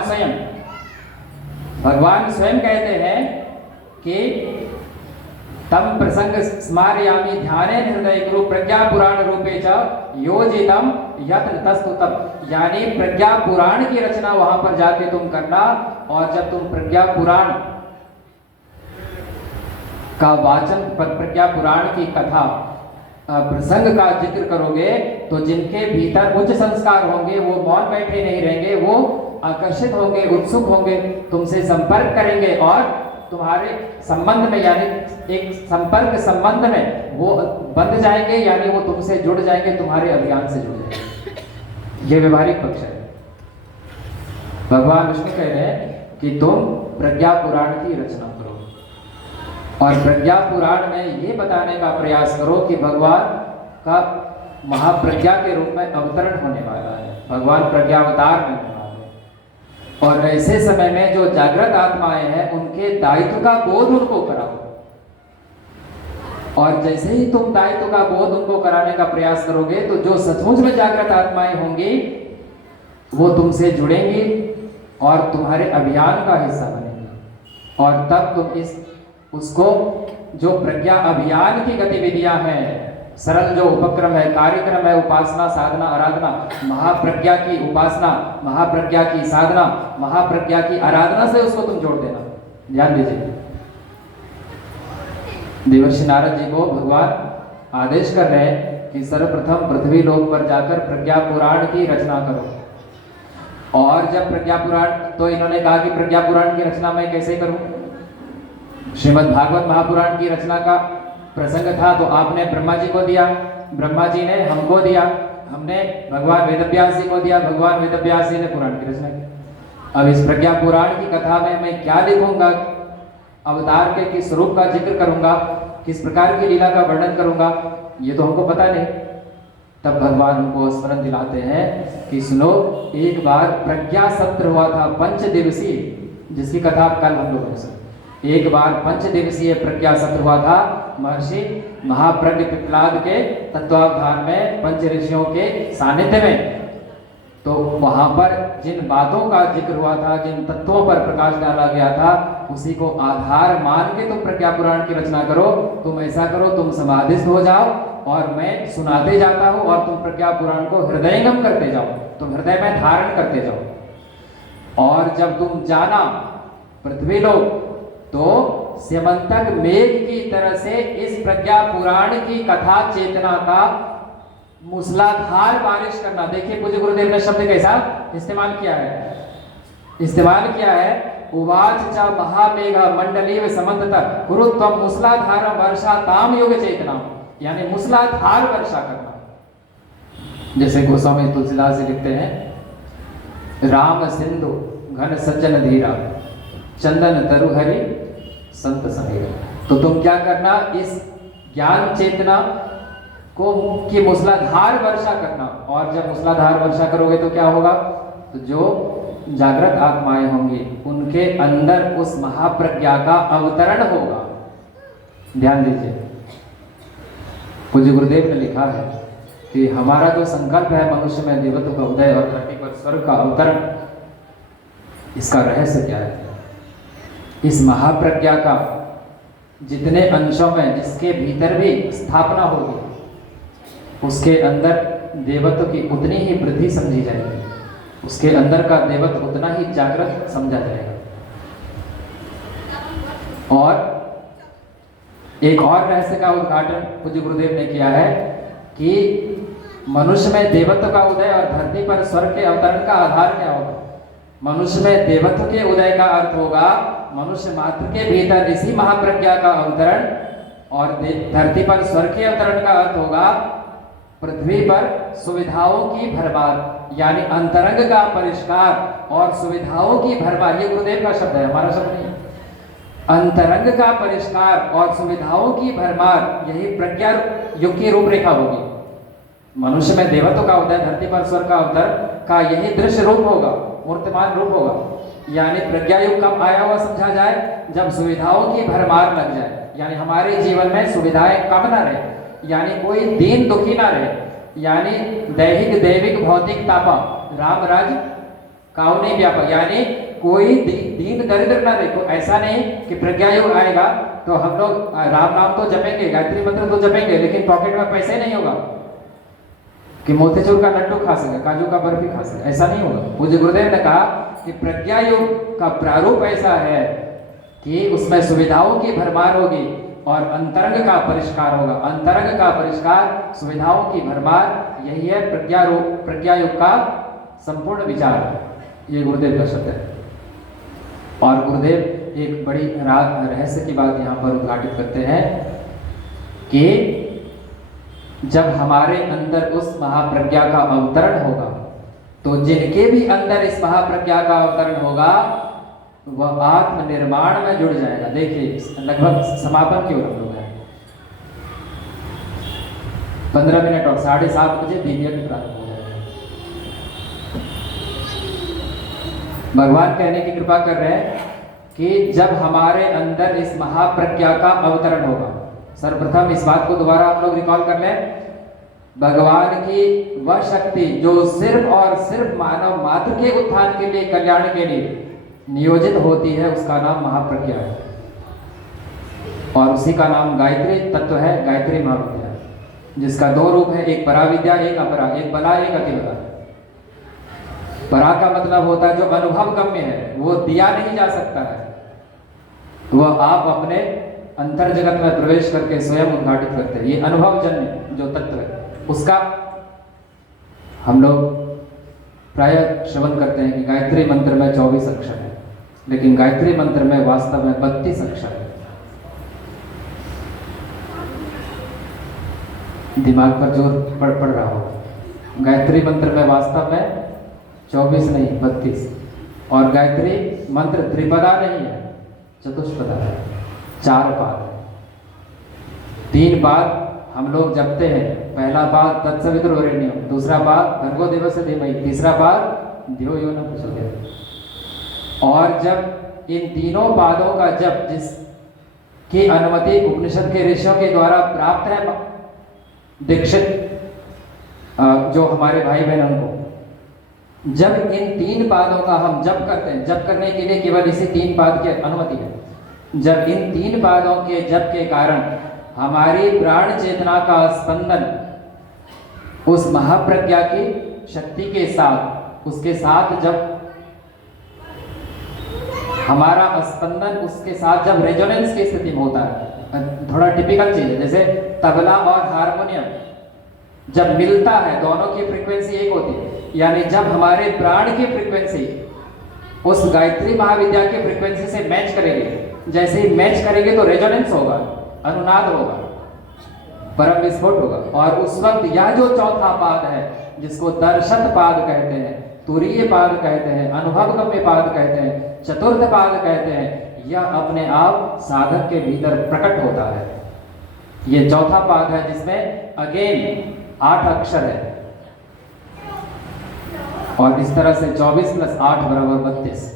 स्वयं कहते हैं कि तम प्रसंग स्मारयामि ध्याने हृदय गुरु प्रज्ञा पुराण रूपे च योजितम यत्न तस्तु तब। यानी प्रज्ञा पुराण की रचना वहां पर जाके तुम करना, और जब तुम प्रज्ञा पुराण का वाचन, प्रज्ञा पुराण की कथा प्रसंग का जिक्र करोगे, तो जिनके भीतर उच्च संस्कार होंगे वो मौन बैठे नहीं रहेंगे, वो आकर्षित होंगे, उत्सुक होंगे, तुमसे संपर्क करेंगे, और तुम्हारे संबंध में, यानी एक संपर्क संबंध में वो बंध जाएंगे, यानी वो तुमसे जुड़ जाएंगे, तुम्हारे अभियान से जुड़ जाएंगे। ये व्यवहारिक पक्ष है। भगवान विष्णु कह रहे हैं कि तुम प्रज्ञा पुराण की रचना करो, और प्रज्ञा पुराण में ये बताने का प्रयास करो कि भगवान का महाप्रज्ञा के रूप में अवतरण होने वाला है, भगवान प्रज्ञावतार बनने वाले हैं। और ऐसे समय में जो जागृत आत्माएं हैं, उनके दायित्व का बोध उनको कराओ, और जैसे ही तुम दायित्व का बोध उनको कराने का प्रयास करोगे, तो जो सचमुच में जागृत आत्माएं होंगी वो तुमसे जुड़ेंगी और तुम्हारे अभियान का हिस्सा बनेंगी, और तब तुम उसको जो प्रज्ञा अभियान की गतिविधियां हैं, सरल जो उपक्रम है, कार्यक्रम है, उपासना, साधना, आराधना, महाप्रज्ञा की उपासना, महाप्रज्ञा की साधना, महाप्रज्ञा की आराधना से उसको तुम जोड़ देना। ध्यान दीजिए, देवर्षि नारद जी को भगवान आदेश कर रहे हैं कि सर्वप्रथम पृथ्वी लोक पर जाकर प्रज्ञा पुराण की रचना करो। और जब प्रज्ञा पुराण, तो इन्होंने कहा कि प्रज्ञा पुराण की रचना मैं कैसे करूं? श्रीमद् भागवत महापुराण की रचना का प्रसंग था, तो आपने ब्रह्मा जी को दिया, ब्रह्मा जी ने हमको दिया, हमने भगवान वेदव्यास जी को दिया, भगवान वेदव्यास जी ने पुराण की रचना की। अब इस प्रज्ञा पुराण की कथा में मैं क्या लिखूंगा, अवतार के किस रूप का जिक्र करूंगा, किस प्रकार की लीला का वर्णन करूंगा, ये तो हमको पता नहीं। तब भगवान उनको स्मरण दिलाते हैं कि सुनो, एक बार प्रज्ञा सत्र हुआ था 5 दिवसीय, जिसकी कथा कल हम लोगों ने सुनी। एक बार 5 दिवसीय प्रज्ञा सत्र हुआ था महर्षि महाप्रज्ञ पिप्लाद के तत्वावधान में, 5 ऋषियों के सानिध्य में। तो वहां पर जिन बातों का जिक्र हुआ था, जिन तत्वों पर प्रकाश डाला गया था, उसी को आधार मान के तुम प्रज्ञा पुराण की रचना करो। तुम ऐसा करो, तुम समाधिस्थ हो जाओ और मैं सुनाते जाता हूं, और तुम प्रज्ञा पुराण को हृदयंगम करते जाओ, तुम हृदय में धारण करते जाओ। और जब तुम जाना पृथ्वी लोक, तो स्यमंतक मेघ की तरह से इस प्रज्ञा पुराण की कथा चेतना का मूसलाधार बारिश करना। देखिए पूज्य गुरुदेव ने शब्द कैसा इस्तेमाल किया है, उवाच च महामेघ मंडलीव समन्तत कुरु त्वं मूसलाधार वर्षा ताम योग चेतना, यानी मूसलाधार वर्षा करना। जैसे गोस्वामी तुलसीदास जी लिखते हैं, राम सिंधु घन सज्जन धीरा चंदन तरुहरि संत समीरा। तो तुम क्या करना, इस ज्ञान चेतना को की मूसलाधार वर्षा करना। और जब मूसलाधार वर्षा करोगे तो क्या होगा, तो जो जागृत आत्माएं होंगी उनके अंदर उस महाप्रज्ञा का अवतरण होगा। ध्यान दीजिए, पूज्य गुरुदेव ने लिखा है कि हमारा जो संकल्प है मनुष्य में देवत्व का उदय और धरती पर स्वर्ग का अवतरण, इसका रहस्य क्या है? इस महाप्रज्ञा का जितने अंशों में, जिसके भीतर भी स्थापना होगी, उसके अंदर देवत्व की उतनी ही वृद्धि समझी जाएगी, उसके अंदर का देवत्व उतना ही जागृत समझा जाएगा। और एक और रहस्य का उद्घाटन पूज्य गुरुदेव ने किया है कि मनुष्य में देवत्व का उदय और धरती पर स्वर्ग के अवतरण का आधार क्या होगा? मनुष्य में देवत्व के उदय का अर्थ होगा मनुष्य मात्र के भीतर इसी महाप्रज्ञा का अवतरण, और धरती पर स्वर्ग के अवतरण का अर्थ होगा पृथ्वी पर सुविधाओं की भरमार, यानी अंतरंग का परिष्कार और सुविधाओं की भरमार। ये गुरुदेव का शब्द है, हमारा शब्द नहीं। अंतरंग का परिष्कार और सुविधाओं की भरमार, यही प्रज्ञा युग की रूपरेखा होगी। मनुष्य में देवत्व का उदय, धरती पर स्वर्ग का अवतरण का यही दृश्य रूप होगा, मूर्तिमान रूप होगा। यानी प्रज्ञा युग कब आया हुआ समझा जाए? जब सुविधाओं की भरमार लग जाए, यानी हमारे जीवन में सुविधाएं कम ना रहे, यानी कोई दीन दुखी ना रहे, यानी दैहिक दैविक भौतिक तापा राम राज काउ नहीं व्यापा, यानी कोई दीन दरिद्र ना रहे। ऐसा नहीं कि प्रज्ञा युग आएगा तो हम लोग राम नाम तो जपेंगे, गायत्री मंत्र तो जपेंगे, लेकिन पॉकेट में पैसे नहीं होगा कि मोतीचूर का लड्डू खा सके, काजू का बर्फी खा सके, ऐसा नहीं होगा। पूज्य गुरुदेव ने कहा कि प्रज्ञा युग का प्रारूप ऐसा है कि उसमें सुविधाओं की भरमार होगी और अंतरंग का परिष्कार होगा। अंतरंग का परिष्कार, सुविधाओं की भरमार, यही है प्रज्ञा युग का संपूर्ण विचार। ये गुरुदेव का शब्द है। और गुरुदेव एक बड़ी रहस्य की बात यहाँ पर उद्घाटित करते हैं कि जब हमारे अंदर उस महाप्रज्ञा का अवतरण होगा तो जिनके भी अंदर इस महाप्रज्ञा का अवतरण होगा वह आत्मनिर्माण में जुड़ जाएगा। देखिए लगभग समापन की ओर हम लोग हैं, 15 मिनट और 7:30 बजे दिव्य भी प्रारंभ हो जाएगा। भगवान कहने की कृपा कर रहे हैं कि जब हमारे अंदर इस महाप्रज्ञा का अवतरण होगा, सर्वप्रथम इस बात को दोबारा आप लोग रिकॉल कर लें, भगवान की वह शक्ति जो सिर्फ और सिर्फ मानव मात्र के उत्थान के लिए, कल्याण के लिए नियोजित होती है, उसका नाम महाप्रज्ञा है। और उसी का नाम गायत्री तत्व है, गायत्री महाविद्या, जिसका दो रूप है, एक पराविद्या एक अपरा, एक बला एक अतिबला। परा का मतलब होता है जो अनुभव गम्य है, वो दिया नहीं जा सकता है, वह आप अपने अंतर जगत में प्रवेश करके स्वयं उद्घाटित करते हैं। ये अनुभव जन्य जो तत्व है, उसका हम लोग प्राय श्रवण करते हैं कि गायत्री मंत्र में 24 अक्षर है, लेकिन गायत्री मंत्र में वास्तव में 32 अक्षर है। दिमाग पर जोर पड़ रहा होगा। गायत्री मंत्र में वास्तव में 24 नहीं 32, और गायत्री मंत्र त्रिपदा नहीं है, चतुष्पदा है, 4 पाद है। 3 पाद हम लोग जपते हैं। पहला पाद तत्सवितुर्वरेण्यम, दूसरा पाद भर्गो देवस्य धीमहि, तीसरा पाद धियो यो न प्रचोदयात्। और जब इन तीनों पादों का जप, जिसकी अनुमति उपनिषद के ऋषियों के द्वारा प्राप्त है, दीक्षित जो हमारे भाई बहन उनको, जब इन 3 पादों का हम जप करते हैं, जप करने के लिए केवल इसी 3 पाद की अनुमति है। जब इन 3 पादों के जप के कारण हमारी प्राण चेतना का स्पंदन उस महाप्रज्ञा की शक्ति के साथ, उसके साथ जब हमारा स्पंदन उसके साथ जब रेजोनेंस की स्थिति में होता है, थोड़ा टिपिकल चीज है, जैसे तबला और हारमोनियम जब मिलता है, दोनों की फ्रीक्वेंसी एक होती है, यानी जब हमारे प्राण की फ्रीक्वेंसी उस गायत्री महाविद्या की फ्रीक्वेंसी से मैच करेगी, जैसे ही मैच करेंगे तो रेजोनेंस होगा, अनुनाद होगा, परम विस्फोट होगा। और उस वक्त यह जो चौथा पाद है, जिसको दर्शन पाद कहते हैं, तुरीय पाद कहते हैं, अनुभवगम्य पाद कहते हैं, चतुर्थ पाद कहते हैं, यह अपने आप साधक के भीतर प्रकट होता है। ये चौथा पाद है जिसमें अगेन 8 अक्षर है, और इस तरह से 24 + 8 = 32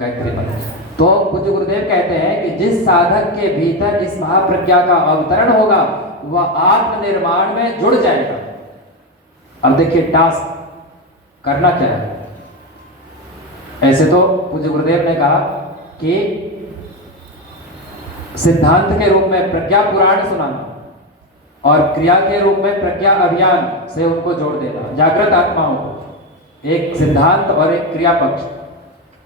गायत्री मंत्र। तो पूज्य गुरुदेव कहते हैं कि जिस साधक के भीतर इस महाप्रज्ञा का अवतरण होगा वह आत्मनिर्माण में जुड़ जाएगा। अब देखिए टास्क करना क्या है। ऐसे तो पूज्य गुरुदेव ने कहा कि सिद्धांत के रूप में प्रज्ञा पुराण सुनाना और क्रिया के रूप में प्रज्ञा अभियान से उनको जोड़ देना। जागृत आत्माओं को एक सिद्धांत और एक क्रिया पक्ष,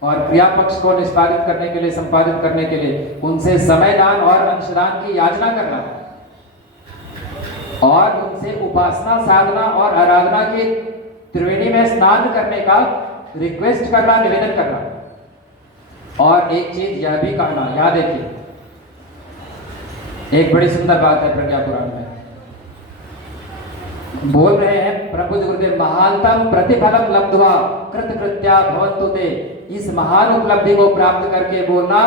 और क्रिया पक्ष को निष्पादित करने के लिए, संपादित करने के लिए उनसे समयदान और अंशदान की याचना करना और उनसे उपासना, साधना और आराधना के त्रिवेणी में स्नान करने का रिक्वेस्ट करना, निवेदन करना। और एक चीज यह भी कहना, याद देखिए, एक बड़ी सुंदर बात है प्रज्ञा पुराण में बोल रहे हैं प्रभु गुरुदेव, महानतम प्रतिफलम लब्ध्वा कृतकृत्या भवन्तु ते। इस महान उपलब्धि को प्राप्त करके बोलना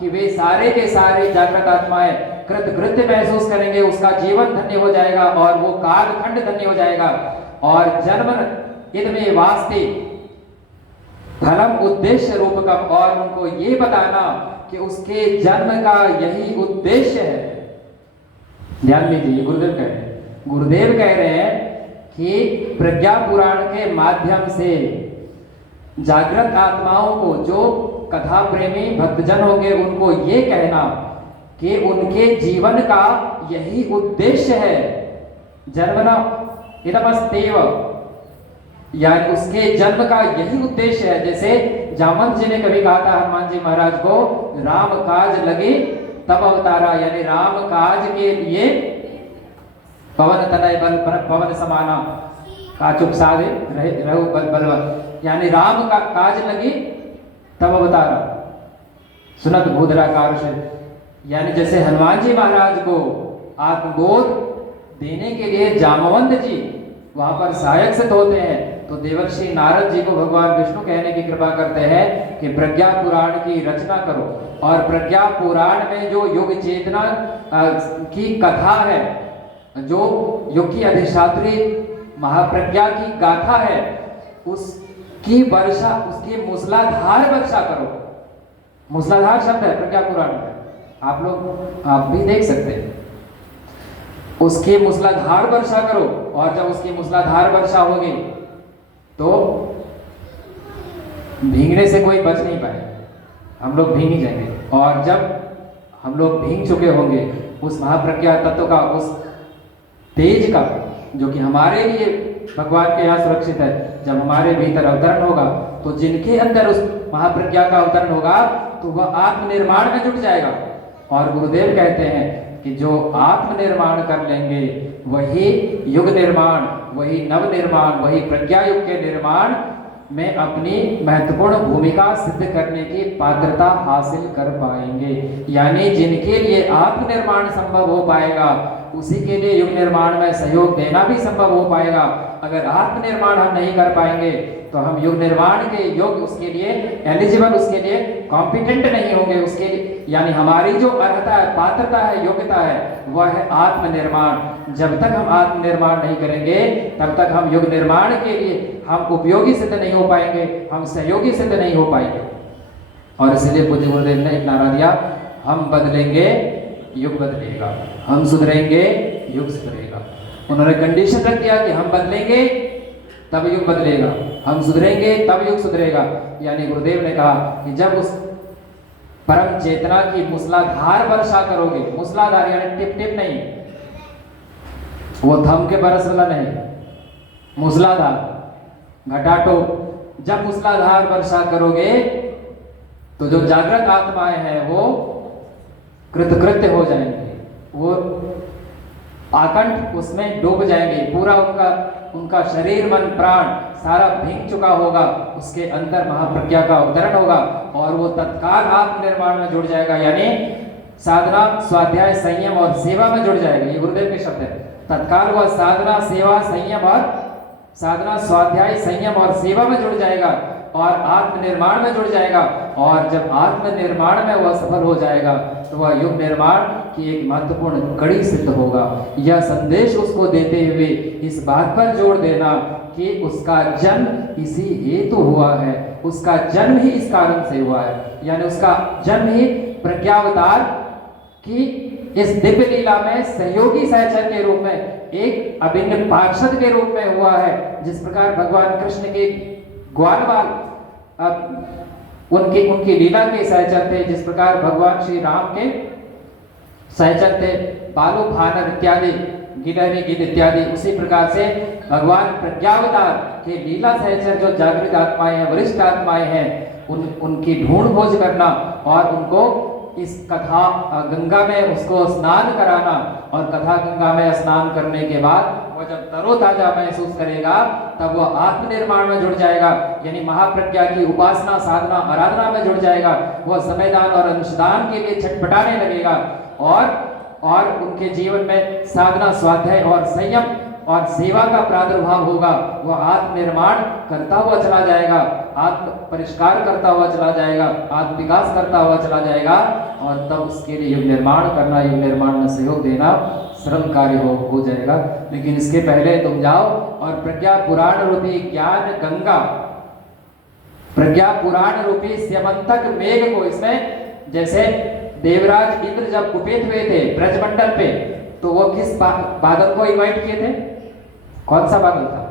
कि वे सारे के सारे जागृत आत्माएं कृतकृत्य महसूस करेंगे, उसका जीवन धन्य हो जाएगा और वो कालखंड धन्य हो जाएगा। और जन्म इनमें वास्ते धर्म उद्देश्य रूपकम, और उनको ये बताना कि उसके जन्म का यही उद्देश्य है। ध्यान दीजिए, गुरुदेव कह रहे हैं, गुरुदेव कह रहे हैं कि प्रज्ञा पुराण के माध्यम से जागृत आत्माओं को, जो कथा प्रेमी भक्तजन होंगे, उनको ये कहना कि उनके जीवन का यही उद्देश्य है। जन्मना इदमस्तेव, यानी उसके जन्म का यही उद्देश्य है। जैसे जामवंत जी ने कभी कहा था हनुमान जी महाराज को, राम काज लगे तब अवतारा, यानी राम काज के लिए पवन तनय बल पवन समाना काचुक साधे रहु बलवन, यानी राम का काज लगी तब अवतारा सुनत भूधरा कारुष। यानी जैसे हनुमान जी महाराज को आत्मबोध देने के लिए जामवंत जी वहां पर सहायक सिद्ध होते हैं, तो देवर्षि नारद जी को भगवान विष्णु कहने की कृपा करते हैं कि प्रज्ञा पुराण की रचना करो। और प्रज्ञा पुराण में जो युग चेतना की कथा है, जो युग की अधिष्ठात्री महाप्रज्ञा की गाथा है, उसकी वर्षा, उसकी मूसलाधार वर्षा करो। मूसलाधार शब्द है प्रज्ञा पुराण में, आप भी देख सकते हैं। उसकी मूसलाधार वर्षा करो, और जब उसकी मूसलाधार वर्षा होगी तो भीगने से कोई बच नहीं पाए, हम लोग भीग ही जाएंगे। और जब हम लोग भीग चुके होंगे उस महाप्रज्ञा तत्व का, उस तेज का, जो कि हमारे लिए भगवान के यहाँ सुरक्षित है, जब हमारे भीतर अवतरण होगा, तो जिनके अंदर उस महाप्रज्ञा का अवतरण होगा तो वह आत्मनिर्माण में जुट जाएगा। और गुरुदेव कहते हैं कि जो आत्मनिर्माण कर लेंगे वही युग निर्माण, वही नव निर्माण, वही प्रज्ञा युग के निर्माण में अपनी महत्वपूर्ण भूमिका सिद्ध करने की पात्रता हासिल कर पाएंगे। यानी जिनके लिए आत्मनिर्माण संभव हो पाएगा, उसी के लिए युग निर्माण में सहयोग देना भी संभव हो पाएगा। अगर आत्मनिर्माण हम नहीं कर पाएंगे तो हम युग निर्माण के योग्य, उसके लिए एलिजिबल, उसके लिए कॉम्पिटेंट नहीं होंगे। उसके लिए यानी हमारी जो अर्हता है, पात्रता है, योग्यता है, वह है आत्मनिर्माण। जब तक हम आत्मनिर्माण नहीं करेंगे तब तक हम युग निर्माण के लिए हम उपयोगी सिद्ध नहीं हो पाएंगे, हम सहयोगी सिद्ध नहीं हो पाएंगे। और इसलिए पूज्य गुरुदेव ने एक नारा दिया, हम बदलेंगे युग बदलेगा, हम सुधरेंगे युग सुधरेगा। उन्होंने कंडीशन रख दिया कि हम बदलेंगे तब युग बदलेगा, हम सुधरेंगे तब युग सुधरेगा। यानी गुरुदेव ने कहा कि जब उस परम चेतना की मूसलाधार वर्षा करोगे, मूसलाधार यानी टिप टिप नहीं, वो थम के बरस वाला नहीं, मूसलाधार, घटाटोप, जब मूसलाधार वर्षा करोगे तो जो जागृत आत्माएं हैं वो कृतकृत्य हो जाएंगे, वो आकंठ उसमें डूब जाएंगे। पूरा उनका शरीर, मन, प्राण सारा भीग चुका होगा, उसके अंदर महाप्रज्ञा का अवतरण होगा और वो तत्काल आत्मनिर्माण में जुड़ जाएगा। यानी साधना, स्वाध्याय, संयम और सेवा में जुड़ जाएगा। ये गुरुदेव के शब्द है। तत्काल वह साधना, सेवा, संयम और साधना, स्वाध्याय, संयम और सेवा में जुड़ जाएगा और आत्मनिर्माण में जुड़ जाएगा। और जब आत्मनिर्माण में वह सफल हो जाएगा तो वह युग निर्माण की एक महत्वपूर्ण कड़ी सिद्ध होगा। यह संदेश उसको देते हुए इस बात पर जोर देना कि उसका जन्म इसी हेतु हुआ है, उसका जन्म ही इस कारण से हुआ है। यानी उसका जन्म ही प्रज्ञावतार की इस दिव्य लीला में सहयोगी सहचर के रूप में, एक अभिन्न पार्षद के रूप में हुआ है। जिस प्रकार भगवान कृष्ण के ग्वाल उनकी लीला के सहचर थे, जिस प्रकार भगवान श्री राम के सहचर थे बालू भानर इत्यादि, गिलहरी गिद्ध इत्यादि, उसी प्रकार से भगवान प्रज्ञावतार के लीला सहचर जो जागृत आत्माएं हैं, वरिष्ठ आत्माएं हैं, उनकी ढूंढ खोज करना और उनको इस कथा गंगा में उसको स्नान कराना, और कथा गंगा में स्नान करने के बाद वो जब तरोताजा महसूस करेगा तब वो आत्मनिर्माण में जुड़ जाएगा, यानी महाप्रज्ञा की उपासना साधना आराधना में जुड़ जाएगा। वह समयदान और अंशदान के लिए छटपटाने लगेगा और उनके जीवन में साधना स्वाध्याय और संयम और सेवा का प्रादुर्भाव होगा। वह आत्मनिर्माण करता हुआ चला जाएगा, आत्म परिष्कार करता हुआ चला जाएगा, आत्म विकास करता हुआ चला जाएगा, और तब उसके लिए युग निर्माण करना, युग निर्माण में सहयोग देना सरल कार्य हो जाएगा। लेकिन इसके पहले तुम जाओ और प्रज्ञा पुराण रूपी ज्ञान गंगा, प्रज्ञा पुराण रूपी स्यमंतक मेघ को, इसमें जैसे देवराज इंद्र जब कुपित हुए थे ब्रजमंडल पे, तो वो किस बादल को इनवाइट किए थे? कौन सा बादल था?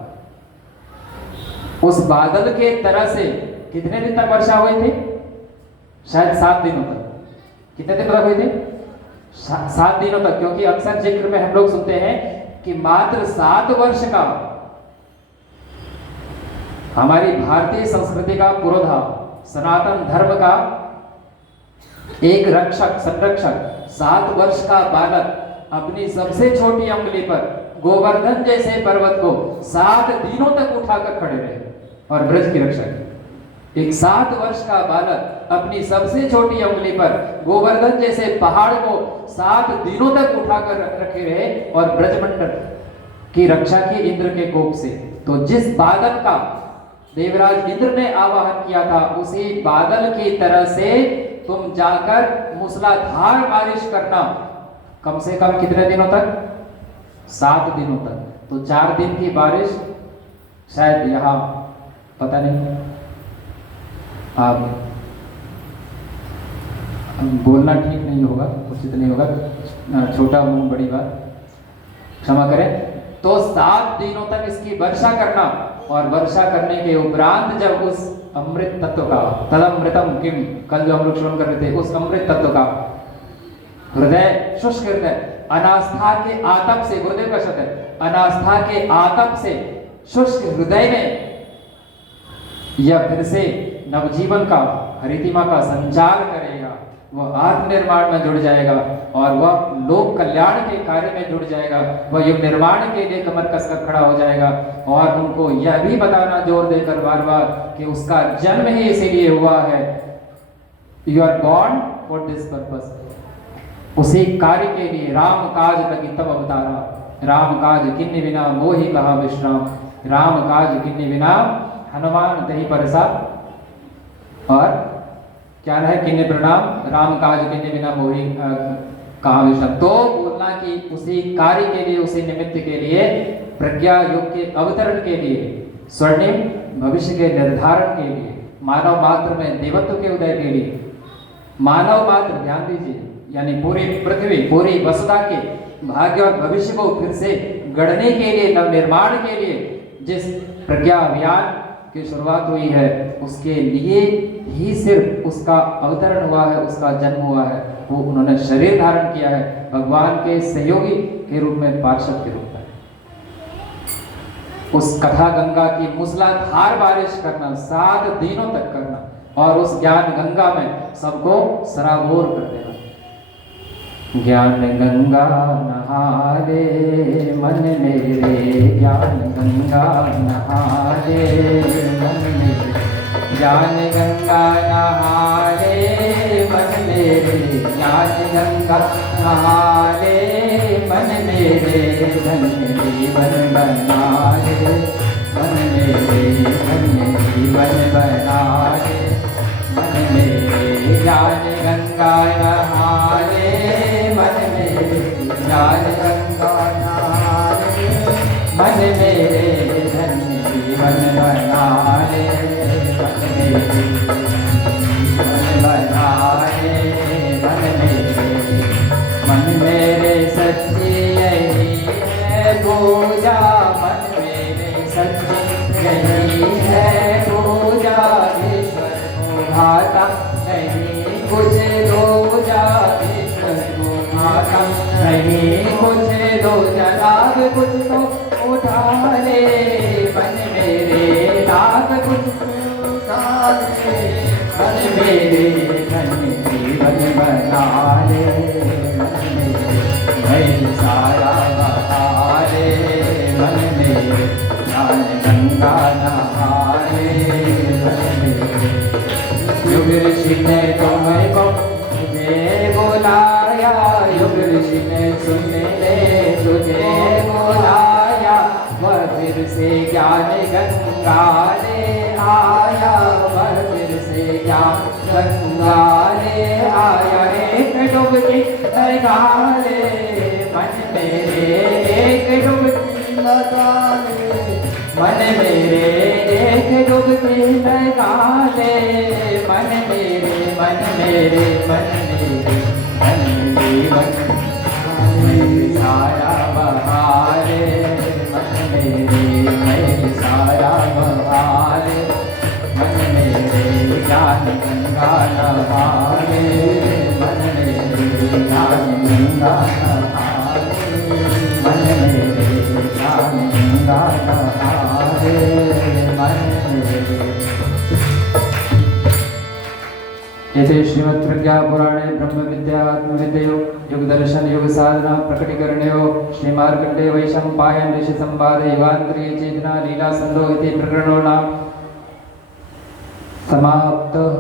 उस बादल के तरह से कितने दिन तक वर्षा हुई थी? शायद 7 दिनों तक। कितने दिन तक हुई थी? 7 दिनों तक, क्योंकि अक्सर जिक्र में हम लोग सुनते हैं कि मात्र 7 वर्ष का हमारी भारतीय संस्कृति का पुरोधा, सनातन धर्म का एक रक्षक संरक्षक 7 वर्ष का बालक अपनी सबसे छोटी अंगुली पर गोवर्धन जैसे पर्वत को 7 दिनों तक उठाकर खड़े रहे और ब्रज की रक्षा की। एक 7 वर्ष का बालक अपनी सबसे छोटी अंगुली पर गोवर्धन जैसे पहाड़ को 7 दिनों तक उठाकर रखे रहे और ब्रजमंडल की रक्षा की इंद्र के कोप से। तो जिस बादल का देवराज इंद्र ने आवाहन किया था, उसी बादल की तरह से तुम जाकर मूसलाधार बारिश करना। कम से कम कितने दिनों तक? 7 दिनों तक। तो 4 दिन की बारिश शायद यहाँ, पता नहीं, आप बोलना ठीक नहीं होगा, उचित नहीं होगा, छोटा मुंह बड़ी बात, क्षमा करें। तो 7 दिनों तक इसकी वर्षा करना, और वर्षा करने के उपरांत जब उस अमृत तत्व का, तदमृतम किम, कल जो हम लोग श्रवण कर रहे थे, उस अमृत तत्व का हृदय, शुष्क हृदय, अनास्था के आतप से, गुरुदेव का शब्द है, अनास्था के आतप से शुष्क हृदय में यह फिर से नवजीवन का, हरितिमा का संचार करेगा। वह आत्मनिर्माण में जुड़ जाएगा और वह लोक कल्याण के कार्य में जुड़ जाएगा। वह युग निर्माण के लिए कमर कसकर खड़ा हो जाएगा, और उनको यह भी बताना जोर देकर बार बार कि उसका जन्म ही इसीलिए हुआ है। You are born for this purpose. उसी कार्य के लिए राम काज लगी तब अवतारा, राम काज किन्नी बिना मोहि कहा विश्राम, राम काज किन्नी बिना हनुमान तही परसा, और क्या है किन्नी प्रणाम, राम काज किन्नी बिना मोहि कहा विश्राम। तो बोलना कि उसी कार्य के लिए, उसी निमित्त के लिए, प्रज्ञा युग के अवतरण के लिए, स्वर्णिम भविष्य के निर्धारण के लिए, मानव मात्र में देवत्व के उदय के लिए, मानव मात्र, ध्यान दीजिए, यानी पूरी पृथ्वी, पूरी वसुधा के भाग्य और भविष्य को फिर से गढ़ने के लिए, नवनिर्माण के लिए जिस प्रज्ञा अभियान की शुरुआत हुई है, उसके लिए ही सिर्फ उसका अवतरण हुआ है, उसका जन्म हुआ है। वो उन्होंने शरीर धारण किया है भगवान के सहयोगी के रूप में, पार्षद के रूप में। उस कथा गंगा की मूसलाधार बारिश करना, 7 दिनों तक करना, और उस ज्ञान गंगा में सबको सराबोर कर देना। ज्ञान गंगा नहा ले मन मेरे, ज्ञान गंगा नहा ले मन मेरे, ज्ञान गंगा नहा ले मन मेरे, ज्ञान गंगा नहा ले मन मेरे, धन्य जीवन बना ले मन मेरे, धन्य जीवन बना ले मन मेरे, ज्ञान गंगा नहा ले मन मेरे, ज्ञान गंगा नहा ले मन मेरे, धन्य जीवन बना ले मन मेरे, जीवन बना ले मन मेरे, मन मेरे नहीं है पूजा ईश्वर को भाता, नहीं कुछ दूजा ईश्वर को भाता, नहीं कुछ दूजा लाभ कुछ तो उठा ले मन मेरे, लाभ कुछ तो उठा ले मन मेरे, धन जीवन बना ले मन मेरे, मैं सारा बहा ले मन मेरे, ज्ञान गंगा नहाए मन मेरे। युग ऋषि ने तुमको मुझे बुलाया, युग ऋषि ने सुन ले तुझे बुलाया, वह फिर से ज्ञान गंगा ले आया, वह फिर से ज्ञान गंगा ले आया। एक डुबकी लगा ले मन मेरे, एक डुबकी लगा ले मन मेरे, एक डुबकी लगा ले मन मेरे, मन मेरे, मन मेरे, मन मेरे, मन सारा बहारे मन मेरे, मैं सारा बहारे मन मेरे, ज्ञान गंगा नहारे मन मेरे, ज्ञान गंगा नहारे मन मेरे, ज्ञान गंगा नहारे मन मेरे। एते श्रीमद् प्रज्ञा पुराणे ब्रह्म विद्या आत्मविद्ययो युग दर्शन युग साधना प्रकटीकरणयो श्री मार्कंडेय वैशंपायन ऋषि संवाद युगांतरीय चेतना लीला संदो इति प्रकरणो नाम समाप्तः।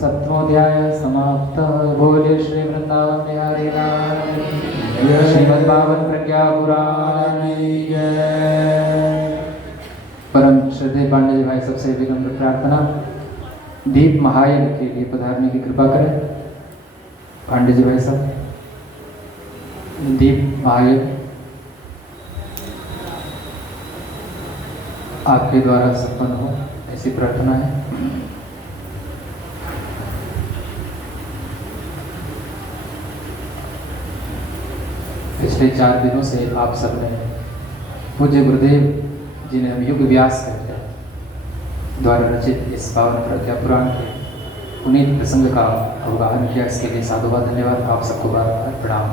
सप्तमोऽध्याय समाप्तः। बोले श्री वृंदावन बिहारी लाल की, श्रीमद् भागवत प्रज्ञा पुराण की जय। परम श्रद्धेय पांडे जी भाई सबसे विनम्र प्रार्थना, दीप महायज्ञ के लिए पधारने की कृपा करें। पांडे जी भाई साहब, दीप महायज्ञ आपके द्वारा संपन्न हो ऐसी प्रार्थना है। पिछले 4 दिनों से आप सबने पूज्य गुरुदेव जिन्हें हम युग व्यास कहते हैं द्वारा रचित इस पावन प्रज्ञा पुराण के पुनीत प्रसंग का अवगाहन किया, इसके लिए साधुवाद धन्यवाद। आप सबको बार बार प्रणाम।